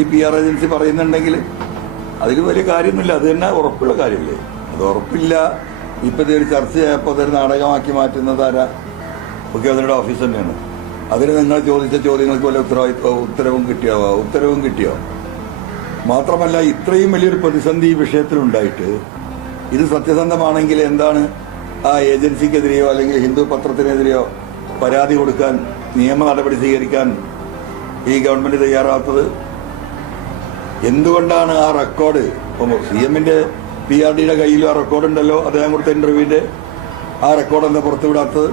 ഈ PR agency പറയുന്നുണ്ടെങ്കിൽ അതിൽ വലിയ കാര്യമൊന്നുമില്ല. അത് തന്നെ ഉറപ്പുള്ള കാര്യമല്ലേ? അത് ഉറപ്പില്ല. ഇപ്പം ഇതൊരു ചർച്ചയായപ്പോൾ അതൊരു നാടകമാക്കി മാറ്റുന്നത് ആരാ? മുഖ്യമന്ത്രിയുടെ ഓഫീസ് തന്നെയാണ്. അതിന് നിങ്ങൾ ചോദിച്ച ചോദ്യങ്ങൾക്ക് വല്ല ഉത്തരവും കിട്ടിയോ? മാത്രമല്ല, ഇത്രയും വലിയൊരു പ്രതിസന്ധി ഈ വിഷയത്തിലുണ്ടായിട്ട് ഇത് സത്യസന്ധമാണെങ്കിൽ എന്താണ് ആ ഏജൻസിക്കെതിരെയോ അല്ലെങ്കിൽ ഹിന്ദു പത്രത്തിനെതിരെയോ പരാതി കൊടുക്കാൻ, നിയമ നടപടി സ്വീകരിക്കാൻ ഈ ഗവൺമെന്റ് തയ്യാറാത്തത്? എന്തുകൊണ്ടാണ് ആ റെക്കോർഡ് CM-ന്റെ PRDയുടെ കയ്യിലും ആ റെക്കോർഡുണ്ടല്ലോ, അദ്ദേഹം കൊടുത്ത ഇന്റർവ്യൂവിന്റെ ആ റെക്കോർഡ് എന്താ പുറത്തുവിടാത്തത്?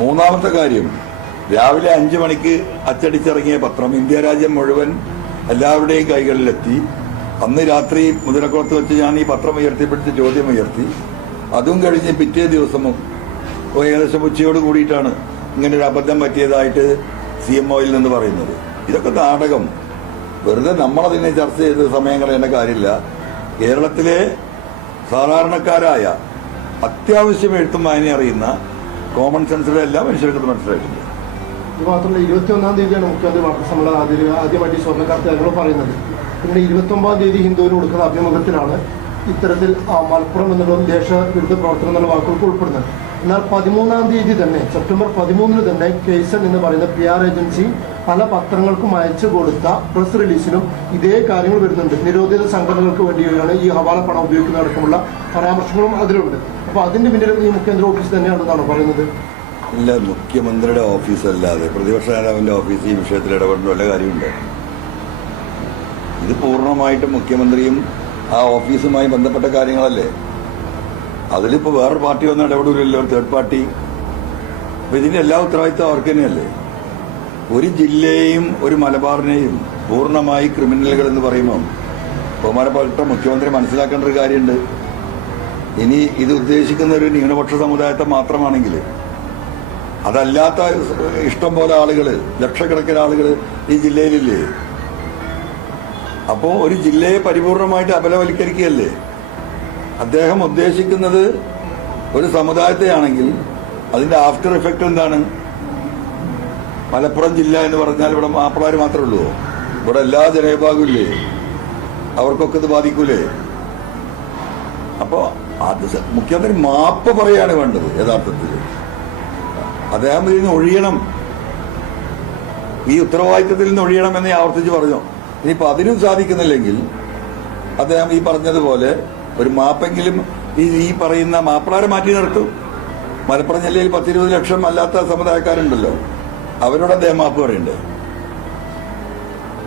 മൂന്നാമത്തെ കാര്യം, രാവിലെ 5 മണിക്ക് അച്ചടിച്ചിറങ്ങിയ പത്രം ഇന്ത്യ രാജ്യം മുഴുവൻ എല്ലാവരുടെയും കൈകളിലെത്തി. അന്ന് രാത്രി മുതലക്കുളത്ത് വെച്ച് ഞാൻ ഈ പത്രം ഉയർത്തിപ്പിടിച്ച് ചോദ്യം ഉയർത്തി. അതും കഴിഞ്ഞ് പിറ്റേ ദിവസവും ഏകദേശം ഉച്ചയോട് കൂടിയിട്ടാണ് ഇങ്ങനൊരു അബദ്ധം പറ്റിയതായിട്ട് CMOയിൽ നിന്ന് പറയുന്നത്. ഇതൊക്കെ നാടകം. വെറുതെ നമ്മളതിനെ ചർച്ച ചെയ്ത് സമയം കളയേണ്ട കാര്യമില്ല. കേരളത്തിലെ സാധാരണക്കാരായ അത്യാവശ്യം എഴുത്തും വായന അറിയുന്ന കോമൺ സെൻസിലെ എല്ലാ മനുഷ്യർക്കും മനസ്സിലായിട്ടുണ്ട്. ഇത് മാത്രമല്ല, 21-ാം തീയതിയാണ് മുഖ്യമന്ത്രി വാർത്താസമ്മേളനം ആദ്യമായിട്ട് സ്വർണ്ണക്കാർ ത്യാഗങ്ങൾ പറയുന്നത്. പിന്നെ 29-ാം തീയതി ഹിന്ദുവിന് കൊടുക്കുന്ന അഭിമുഖത്തിലാണ് ഇത്തരത്തിൽ മലപ്പുറം എന്നുള്ള ദേശവിരുദ്ധ പ്രവർത്തനം എന്നുള്ള വാക്കുകൾക്ക് ഉൾപ്പെടുന്നത്. എന്നാൽ 13-ാം തീയതി തന്നെ, സെപ്റ്റംബർ 13-ന് തന്നെ കേസൺ എന്ന് പറയുന്ന PR ഏജൻസി പല പത്രങ്ങൾക്കും അയച്ചു കൊടുത്ത പ്രസ് റിലീസിനും ഇതേ കാര്യങ്ങൾ വരുന്നുണ്ട്. നിരോധിത സംഘടനകൾക്ക് വേണ്ടിയാണ് ഈ ഹവാല പണം ഉപയോഗിക്കുന്ന അടക്കമുള്ള പരാമർശങ്ങളും അതിലുണ്ട്. അപ്പോൾ അതിന്റെ പിന്നിലും ഈ മുഖ്യമന്ത്രി ഓഫീസ് തന്നെയാണെന്നാണ് പറയുന്നത്. ഇല്ല, മുഖ്യമന്ത്രിയുടെ ഓഫീസല്ലാതെ പ്രതിപക്ഷ നേതാവിന്റെ ഓഫീസ് ഈ വിഷയത്തിൽ ഇടപെടേണ്ട വല്ല കാര്യമുണ്ട്? ഇത് പൂർണ്ണമായിട്ടും മുഖ്യമന്ത്രിയും ആ ഓഫീസുമായി ബന്ധപ്പെട്ട കാര്യങ്ങളല്ലേ. അതിലിപ്പോൾ വേറൊരു പാർട്ടി ഒന്നും ഇടപെടില്ലല്ലോ, ഒരു തേർഡ് പാർട്ടി. അപ്പൊ ഇതിന്റെ എല്ലാ ഉത്തരവാദിത്വം അവർക്ക് തന്നെയല്ലേ. ഒരു ജില്ലയെയും ഒരു മലബാറിനെയും പൂർണ്ണമായി ക്രിമിനലുകൾ എന്ന് പറയുമ്പോൾ ബഹുമാനപ്പെട്ട മുഖ്യമന്ത്രി മനസ്സിലാക്കേണ്ട ഒരു കാര്യമുണ്ട്. ഇനി ഇത് ഉദ്ദേശിക്കുന്ന ഒരു ന്യൂനപക്ഷ സമുദായത്തെ മാത്രമാണെങ്കിൽ, അതല്ലാത്ത ഇഷ്ടം പോലെ ആളുകൾ, ലക്ഷക്കണക്കിന് ആളുകൾ ഈ ജില്ലയിലില്ലേ. അപ്പോ ഒരു ജില്ലയെ പരിപൂർണമായിട്ട് അപലവൽക്കരിക്കുകയല്ലേ അദ്ദേഹം ഉദ്ദേശിക്കുന്നത്. ഒരു സമുദായത്തെയാണെങ്കിൽ അതിന്റെ ആഫ്റ്റർ എഫക്ട് എന്താണ്? മലപ്പുറം ജില്ല എന്ന് പറഞ്ഞാൽ ഇവിടെ മാപ്പിളാർ മാത്രമേ ഉള്ളൂ. ഇവിടെ എല്ലാ ജനവിഭാഗവും ഇല്ലേ, അവർക്കൊക്കെ ഇത് ബാധിക്കൂലേ? അപ്പോ അത് മുഖ്യമന്ത്രി മാപ്പ് പറയാണ് വേണ്ടത്. യഥാർത്ഥത്തിൽ അദ്ദേഹം ഇതിൽ നിന്ന് ഒഴിയണം, ഈ ഉത്തരവാദിത്തത്തിൽ നിന്ന് ഒഴിയണമെന്ന് ആവർത്തിച്ച് പറഞ്ഞു. ഇനിയിപ്പോൾ അതിനും സാധിക്കുന്നില്ലെങ്കിൽ അദ്ദേഹം ഈ പറഞ്ഞതുപോലെ ഒരു മാപ്പെങ്കിലും ഈ പറയുന്ന മാപ്പിളാരെ മാറ്റി നിർത്തും. മലപ്പുറം ജില്ലയിൽ 10-20 ലക്ഷം അല്ലാത്ത സമുദായക്കാരുണ്ടല്ലോ, അവരോട് അദ്ദേഹം മാപ്പ് പറയണ്ടേ?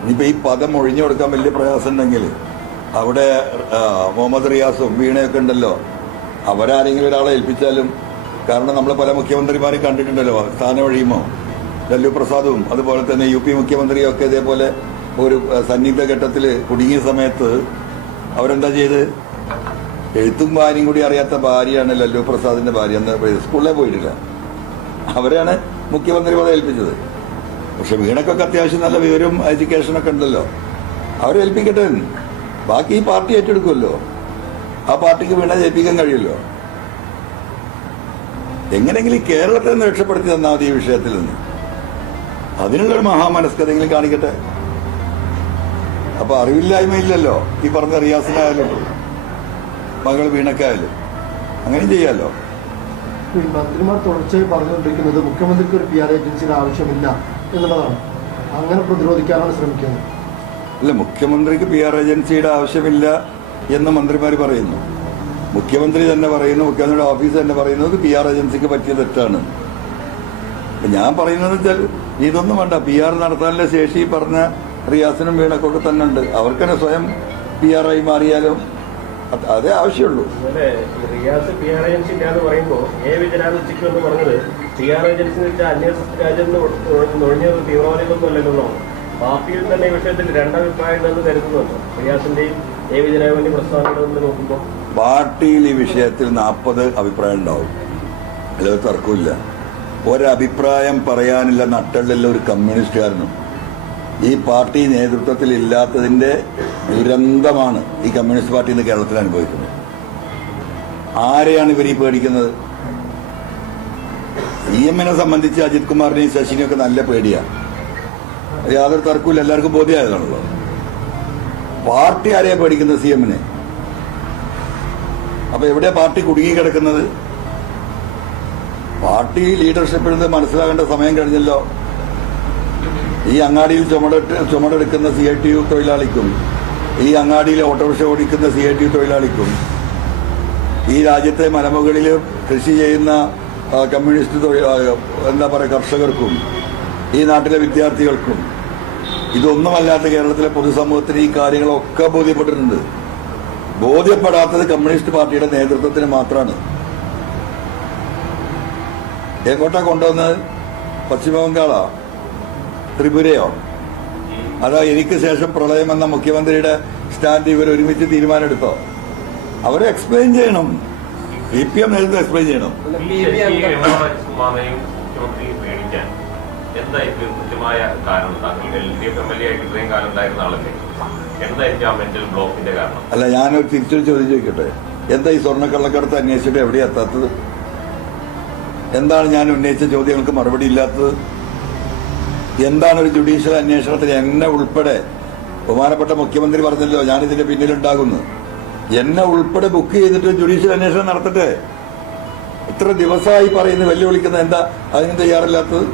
ഇനിയിപ്പോൾ ഈ പദം ഒഴിഞ്ഞു കൊടുക്കാൻ വലിയ പ്രയാസം ഉണ്ടെങ്കിൽ അവിടെ മുഹമ്മദ് റിയാസും വീണയൊക്കെ ഉണ്ടല്ലോ, അവരാരെങ്കിലും ഒരാളെ ഏൽപ്പിച്ചാലും. കാരണം നമ്മൾ പല മുഖ്യമന്ത്രിമാരും കണ്ടിട്ടുണ്ടല്ലോ, സ്ഥാനം ഒഴിയുമോ ലല്ലു പ്രസാദും അതുപോലെ തന്നെ UP മുഖ്യമന്ത്രിയും ഒക്കെ ഇതേപോലെ ഒരു സന്നിഗ്ധ ഘട്ടത്തിൽ കുടുങ്ങിയ സമയത്ത് അവരെന്താ ചെയ്ത്? എഴുത്തും വായനയും കൂടി അറിയാത്ത ഭാര്യയാണ് ലല്ലു പ്രസാദിന്റെ ഭാര്യ. അന്ന് സ്കൂളിലേ പോയിട്ടില്ല, അവരാണ് മുഖ്യമന്ത്രി പദം ഏൽപ്പിച്ചത്. പക്ഷെ വീണക്കൊക്കെ അത്യാവശ്യം നല്ല വിവരവും എഡ്യൂക്കേഷനൊക്കെ ഉണ്ടല്ലോ, അവരെ ഏൽപ്പിക്കട്ടെ. ബാക്കി ഈ പാർട്ടി ഏറ്റെടുക്കുമല്ലോ, ആ പാർട്ടിക്ക് വീണ ജയിപ്പിക്കാൻ കഴിയുമല്ലോ. എങ്ങനെയെങ്കിലും കേരളത്തെ നിന്ന് രക്ഷപ്പെടുത്തി തന്നാൽ മതി ഈ വിഷയത്തിൽ നിന്ന്. അതിനുള്ളൊരു മഹാമനസ്കതെങ്കിലും കാണിക്കട്ടെ. അപ്പൊ അറിവില്ലായ്മയില്ലല്ലോ ഈ പറഞ്ഞ റിയാസിനായാലും മകൾ വീണക്കായാലും, അങ്ങനെ ചെയ്യാലോ. മന്ത്രിമാർ തുടർച്ചയായി പറഞ്ഞുകൊണ്ടിരിക്കുന്നത് മുഖ്യമന്ത്രിക്ക് ഒരു PR ഏജൻസിയുടെ ആവശ്യമില്ല എന്നുള്ളതാണ്. അങ്ങനെ പ്രതിരോധിക്കാനാണ് ശ്രമിക്കുന്നത്. അല്ല, മുഖ്യമന്ത്രിക്ക് PR ഏജൻസിയുടെ ആവശ്യമില്ല എന്ന് മന്ത്രിമാർ പറയുന്നു. മുഖ്യമന്ത്രി തന്നെ പറയുന്നു, മുഖ്യമന്ത്രിയുടെ ഓഫീസ് തന്നെ പറയുന്നത് PR ഏജൻസിക്ക് പറ്റിയ തെറ്റാണ്. ഞാൻ പറയുന്നത് വെച്ചാൽ ഇതൊന്നും വേണ്ട. PR നടത്താനുള്ള ശേഷി പറഞ്ഞ റിയാസിനും വീണക്കൊക്കെ തന്നെ ഉണ്ട്. അവർക്ക് തന്നെ സ്വയം PR ആയി മാറിയാലും അതേ ആവശ്യമുള്ളൂ. റിയാസ് PR ഏജൻസി ഇല്ലാന്ന് പറയുമ്പോൾ വിജയനാഥ് എന്ന് പറഞ്ഞത് PR ഏജൻസി രാജ്യം നുഴഞ്ഞത് തീവ്രവാദികളൊന്നും അല്ലല്ലോ. പാർട്ടിയിൽ തന്നെ ഈ വിഷയത്തിൽ രണ്ടഭിപ്രായം ഉണ്ടെന്ന് കരുതുന്നുണ്ട്. റിയാസിന്റെയും വിജയനാഥിന്റെയും പ്രസ്താവനകൾ നോക്കുമ്പോൾ പാർട്ടിയിൽ ഈ വിഷയത്തിൽ 40 അഭിപ്രായം ഉണ്ടാവും, അതിലൊരു തർക്കമില്ല. ഒരഭിപ്രായം പറയാനില്ല നട്ടലുള്ള ഒരു കമ്മ്യൂണിസ്റ്റുകാരനും ഈ പാർട്ടി നേതൃത്വത്തിൽ ഇല്ലാത്തതിന്റെ ദുരന്തമാണ് ഈ കമ്മ്യൂണിസ്റ്റ് പാർട്ടി ഇന്ന് കേരളത്തിൽ അനുഭവിക്കുന്നത്. ആരെയാണ് ഇവർ ഈ പേടിക്കുന്നത്? CM-നെ സംബന്ധിച്ച് അജിത് കുമാറിനെയും ശശിനെയും ഒക്കെ നല്ല പേടിയാണ്. യാതൊരു തർക്കമില്ല, എല്ലാവർക്കും ബോധ്യമായതാണല്ലോ. പാർട്ടി ആരെയാ പേടിക്കുന്നത്? CM-നെ. അപ്പൊ എവിടെയാ പാർട്ടി കുടുങ്ങി കിടക്കുന്നത്? പാർട്ടി ലീഡർഷിപ്പിൽ നിന്ന് മനസ്സിലാകേണ്ട സമയം കഴിഞ്ഞല്ലോ. ഈ അങ്ങാടിയിൽ ചുമടെടുക്കുന്ന CITU തൊഴിലാളിക്കും, ഈ അങ്ങാടിയിൽ ഓട്ടോറിക്ഷ ഓടിക്കുന്ന CITU തൊഴിലാളിക്കും, ഈ രാജ്യത്തെ മലമുകളിൽ കൃഷി ചെയ്യുന്ന കമ്മ്യൂണിസ്റ്റ് കർഷകർക്കും, ഈ നാട്ടിലെ വിദ്യാർത്ഥികൾക്കും, ഇതൊന്നുമല്ലാത്ത കേരളത്തിലെ പൊതുസമൂഹത്തിന് ഈ കാര്യങ്ങളൊക്കെ ബോധ്യപ്പെട്ടിട്ടുണ്ട്. ബോധ്യപ്പെടാത്തത് കമ്മ്യൂണിസ്റ്റ് പാർട്ടിയുടെ നേതൃത്വത്തിന് മാത്രമാണ്. എങ്ങോട്ടാ കൊണ്ടുവന്നത്? പശ്ചിമബംഗാളോ ത്രിപുരയോ? അതാ എനിക്ക് ശേഷം പ്രളയം എന്ന മുഖ്യമന്ത്രിയുടെ സ്റ്റാൻഡ് ഇവർ ഒരുമിച്ച് തീരുമാനമെടുത്തോ? അവരെ എക്സ്പ്ലെയിൻ ചെയ്യണം. CPM നേതൃത്വം എക്സ്പ്ലെയിൻ ചെയ്യണം. എന്തായിരിക്കും കൃത്യമായ കാരണം? താങ്കൾ LDF MLA ആയിട്ട് ഇത്രയും കാലം ഉണ്ടായിരുന്ന ആളല്ലേ, എന്തായിരിക്കും ആ മെന്റൽ ബ്ലോക്കിന്റെ കാരണം? അല്ല, ഞാനൊരു തിരിച്ചൊരു ചോദ്യം ചോദിക്കട്ടെ. എന്താ ഈ സ്വർണ്ണക്കള്ളക്കടത്ത് അന്വേഷിച്ചിട്ട് എവിടെയാ എത്താത്തത്? എന്താണ് ഞാൻ ഉന്നയിച്ച ചോദ്യങ്ങൾക്ക് മറുപടി ഇല്ലാത്തത്? എന്താണ് ഒരു ജുഡീഷ്യൽ അന്വേഷണത്തിന് എന്നെ ഉൾപ്പെടെ, ബഹുമാനപ്പെട്ട മുഖ്യമന്ത്രി പറഞ്ഞല്ലോ ഞാനിതിന്റെ പിന്നിലുണ്ടാകുന്നു, എന്നെ ഉൾപ്പെടെ ബുക്ക് ചെയ്തിട്ട് ജുഡീഷ്യൽ അന്വേഷണം നടത്തട്ടെ? ഇത്ര ദിവസമായി പറയുന്ന വെല്ലുവിളിക്കുന്ന എന്താ അതിന് തയ്യാറില്ലാത്തത്?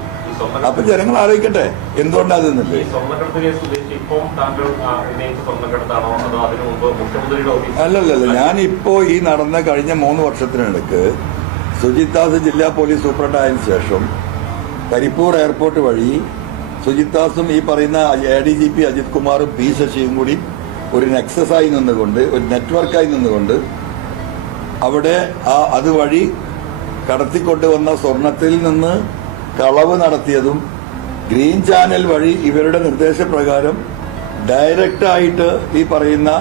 അപ്പൊ ജനങ്ങൾ ആലോചിക്കട്ടെ എന്തുകൊണ്ടാകുന്നില്ലേ? അല്ലല്ല, ഞാനിപ്പോ ഈ നടന്ന കഴിഞ്ഞ 3 വർഷത്തിനിടക്ക് സുജിത് ദാസ് ജില്ലാ പോലീസ് സൂപ്രണ്ടായതിനു ശേഷം കരിപ്പൂർ എയർപോർട്ട് വഴി സുജിത് ദാസും ഈ പറയുന്ന ADGP അജിത് കുമാറും P ശശിയും കൂടി ഒരു നെക്സസായി നിന്നുകൊണ്ട്, ഒരു നെറ്റ്വർക്കായി നിന്നുകൊണ്ട് അവിടെ അതുവഴി കടത്തിക്കൊണ്ടുവന്ന സ്വർണത്തിൽ നിന്ന് കളവ് നടത്തിയതും ഗ്രീൻ ചാനൽ വഴി ഇവരുടെ നിർദ്ദേശപ്രകാരം ഡയറക്റ്റായിട്ട് ഈ പറയുന്ന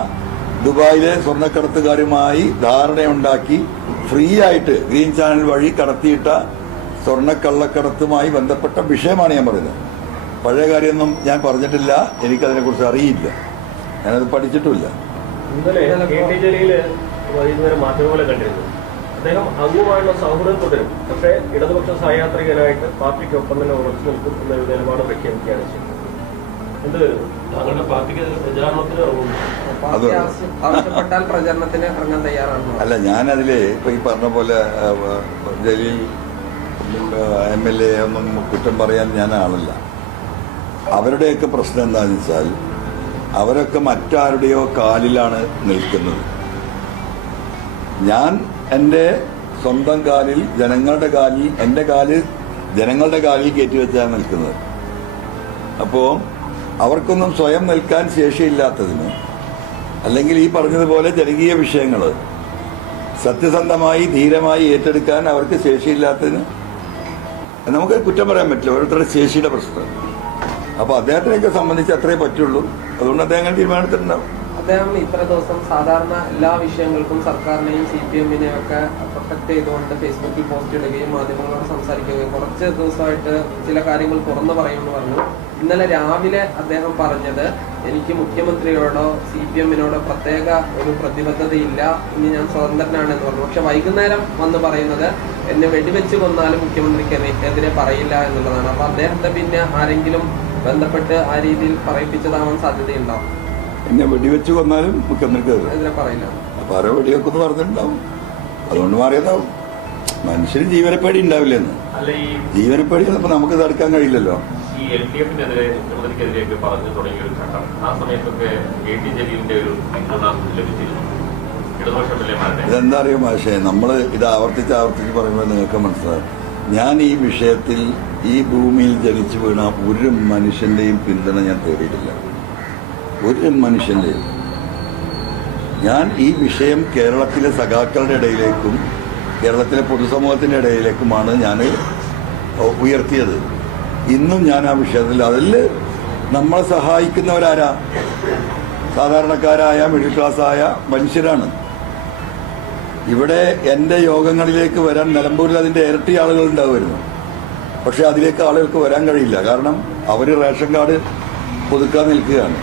ദുബായിലെ സ്വർണ്ണക്കടത്തുകാരുമായി ധാരണയുണ്ടാക്കി ഫ്രീ ആയിട്ട് ഗ്രീൻ ചാനൽ വഴി കടത്തിയിട്ട സ്വർണ്ണക്കള്ളക്കടത്തുമായി ബന്ധപ്പെട്ട വിഷയമാണ് ഞാൻ പറയുന്നത്. പഴയ കാര്യമൊന്നും ഞാൻ പറഞ്ഞിട്ടില്ല, എനിക്കതിനെക്കുറിച്ച് അറിയില്ല, ഞാനത് പഠിച്ചിട്ടുമില്ല. ഇന്നലെ KT ജലീല് വൈകുന്നേരം മാധ്യമങ്ങളെ കണ്ടിരുന്നു. അദ്ദേഹം അങ്ങുമായുള്ള സൗഹൃദം തുടരും, പക്ഷേ ഇടതുപക്ഷ സഹയാത്രികനായിട്ട് പാർട്ടിക്കൊപ്പം തന്നെ ഉറച്ചു നിൽക്കും എന്നൊരു നിലപാട് പ്രഖ്യാപിക്കുകയാണ് ചെയ്തത്. എന്ത് വരുന്നു താങ്കളുടെ പാർട്ടിക്ക് പ്രചാരണത്തിന് ഇറങ്ങുന്നു? ആവശ്യപ്പെട്ടാൽ പ്രചരണത്തിന് ഇറങ്ങാൻ തയ്യാറാണ്. അല്ല, ഞാനതില് ഇപ്പൊ ഈ പറഞ്ഞ പോലെ ജലീൽ MLA ഒന്നും കുറ്റം പറയാൻ ഞാൻ ആളല്ല. അവരുടെയൊക്കെ പ്രശ്നം എന്താണെന്ന് വെച്ചാൽ അവരൊക്കെ മറ്റാരുടെയോ കാലിലാണ് നിൽക്കുന്നത്. ഞാൻ എൻ്റെ സ്വന്തം കാലിൽ, ജനങ്ങളുടെ കാലിൽ, എൻ്റെ കാലിൽ ജനങ്ങളുടെ കാലിൽ കയറ്റിവെച്ചാണ് നിൽക്കുന്നത്. അപ്പോൾ അവർക്കൊന്നും സ്വയം നിൽക്കാൻ ശേഷിയില്ലാത്തതിന്, അല്ലെങ്കിൽ ഈ പറഞ്ഞതുപോലെ ജനകീയ വിഷയങ്ങൾ സത്യസന്ധമായി ധീരമായി ഏറ്റെടുക്കാൻ അവർക്ക് ശേഷിയില്ലാത്തതിന് നമുക്ക് കുറ്റം പറയാൻ പറ്റില്ല. ഓരോരുത്തരുടെ ശേഷിയുടെ പ്രശ്നം. അപ്പോൾ അദ്ദേഹത്തിനെയൊക്കെ സംബന്ധിച്ച് അത്രേ പറ്റുള്ളൂ. അതുകൊണ്ട് അദ്ദേഹം തീരുമാനത്തിലുണ്ടാവും. അദ്ദേഹം ഇത്ര ദിവസം സാധാരണ എല്ലാ വിഷയങ്ങൾക്കും സർക്കാരിനെയും CPM-നെയും ഒക്കെ പ്രൊട്ടക്ട് ചെയ്തുകൊണ്ട് ഫേസ്ബുക്കിൽ പോസ്റ്റ് ഇടുകയും മാധ്യമങ്ങളോട് സംസാരിക്കുകയും കുറച്ച് ദിവസമായിട്ട് ചില കാര്യങ്ങൾ തുറന്നു പറയുമെന്ന് പറഞ്ഞു. ഇന്നലെ രാവിലെ അദ്ദേഹം പറഞ്ഞത് എനിക്ക് മുഖ്യമന്ത്രിയോടോ CPM-നോടോ പ്രത്യേക ഒരു പ്രതിബദ്ധതയില്ല, ഇനി ഞാൻ സ്വതന്ത്രനാണെന്ന് പറഞ്ഞു. പക്ഷെ വൈകുന്നേരം വന്ന് പറയുന്നത് എന്നെ വെടിവെച്ച് കൊന്നാലും മുഖ്യമന്ത്രിക്കെതിരെ പറയില്ല എന്നുള്ളതാണ്. അപ്പൊ അദ്ദേഹത്തെ പിന്നെ ആരെങ്കിലും ബന്ധപ്പെട്ട് ആ രീതിയിൽ പറയിപ്പിച്ചതാവാൻ സാധ്യതയുണ്ടാവും. എന്നെ വെടിവെച്ച് കൊന്നാലും മുഖ്യമന്ത്രിക്ക് പറയില്ല. അപ്പൊ ആരോ വെടിവെക്കെന്ന് പറഞ്ഞിട്ടുണ്ടാവും, അതുകൊണ്ട് മാറിയതാവും. മനുഷ്യന് ജീവനപ്പേടി ഉണ്ടാവില്ലെന്ന്. ജീവനപ്പേടി ചിലപ്പോൾ നമുക്ക് തടുക്കാൻ കഴിയില്ലല്ലോ. ഈ LDF-നെതിരെ മുഖ്യമന്ത്രിക്കെതിരെയൊക്കെ പറഞ്ഞു തുടങ്ങിയ ഒരു ഘട്ടം, ആ സമയത്തൊക്കെ KT ജലീലിന്റെ ഒരു പിന്തുണ ലഭിച്ചിരുന്നു ഇടതുപക്ഷ MLA-മാരുടെ. ഇതെന്താ അറിയോ മാഷേ, നമ്മൾ ഇത് ആവർത്തിച്ച് പറയുമ്പോൾ നിങ്ങൾക്ക് മനസ്സിലാവും. ഞാൻ ഈ വിഷയത്തിൽ ഈ ഭൂമിയിൽ ജനിച്ചു വീണ ഒരു മനുഷ്യന്റെയും പിന്തുണ ഞാൻ തേടിയിട്ടില്ല, ഒരു മനുഷ്യന്റെയും. ഞാൻ ഈ വിഷയം കേരളത്തിലെ സഖാക്കളുടെ ഇടയിലേക്കും കേരളത്തിലെ പൊതുസമൂഹത്തിന്റെ ഇടയിലേക്കുമാണ് ഞാൻ ഉയർത്തിയത്. ഇന്നും ഞാൻ ആ വിഷയത്തിൽ, അതിൽ നമ്മളെ സഹായിക്കുന്നവരാരാ? സാധാരണക്കാരായ മിഡിൽ ക്ലാസ്സായ മനുഷ്യരാണ്. ഇവിടെ എൻ്റെ യോഗങ്ങളിലേക്ക് വരാൻ നിലമ്പൂരിൽ അതിൻ്റെ ഇരട്ടി ആളുകൾ ഉണ്ടാവുമായിരുന്നു. പക്ഷെ അതിലേക്ക് ആളുകൾക്ക് വരാൻ കഴിയില്ല. കാരണം അവർ റേഷൻ കാർഡ് പുതുക്കാൻ നിൽക്കുകയാണ്,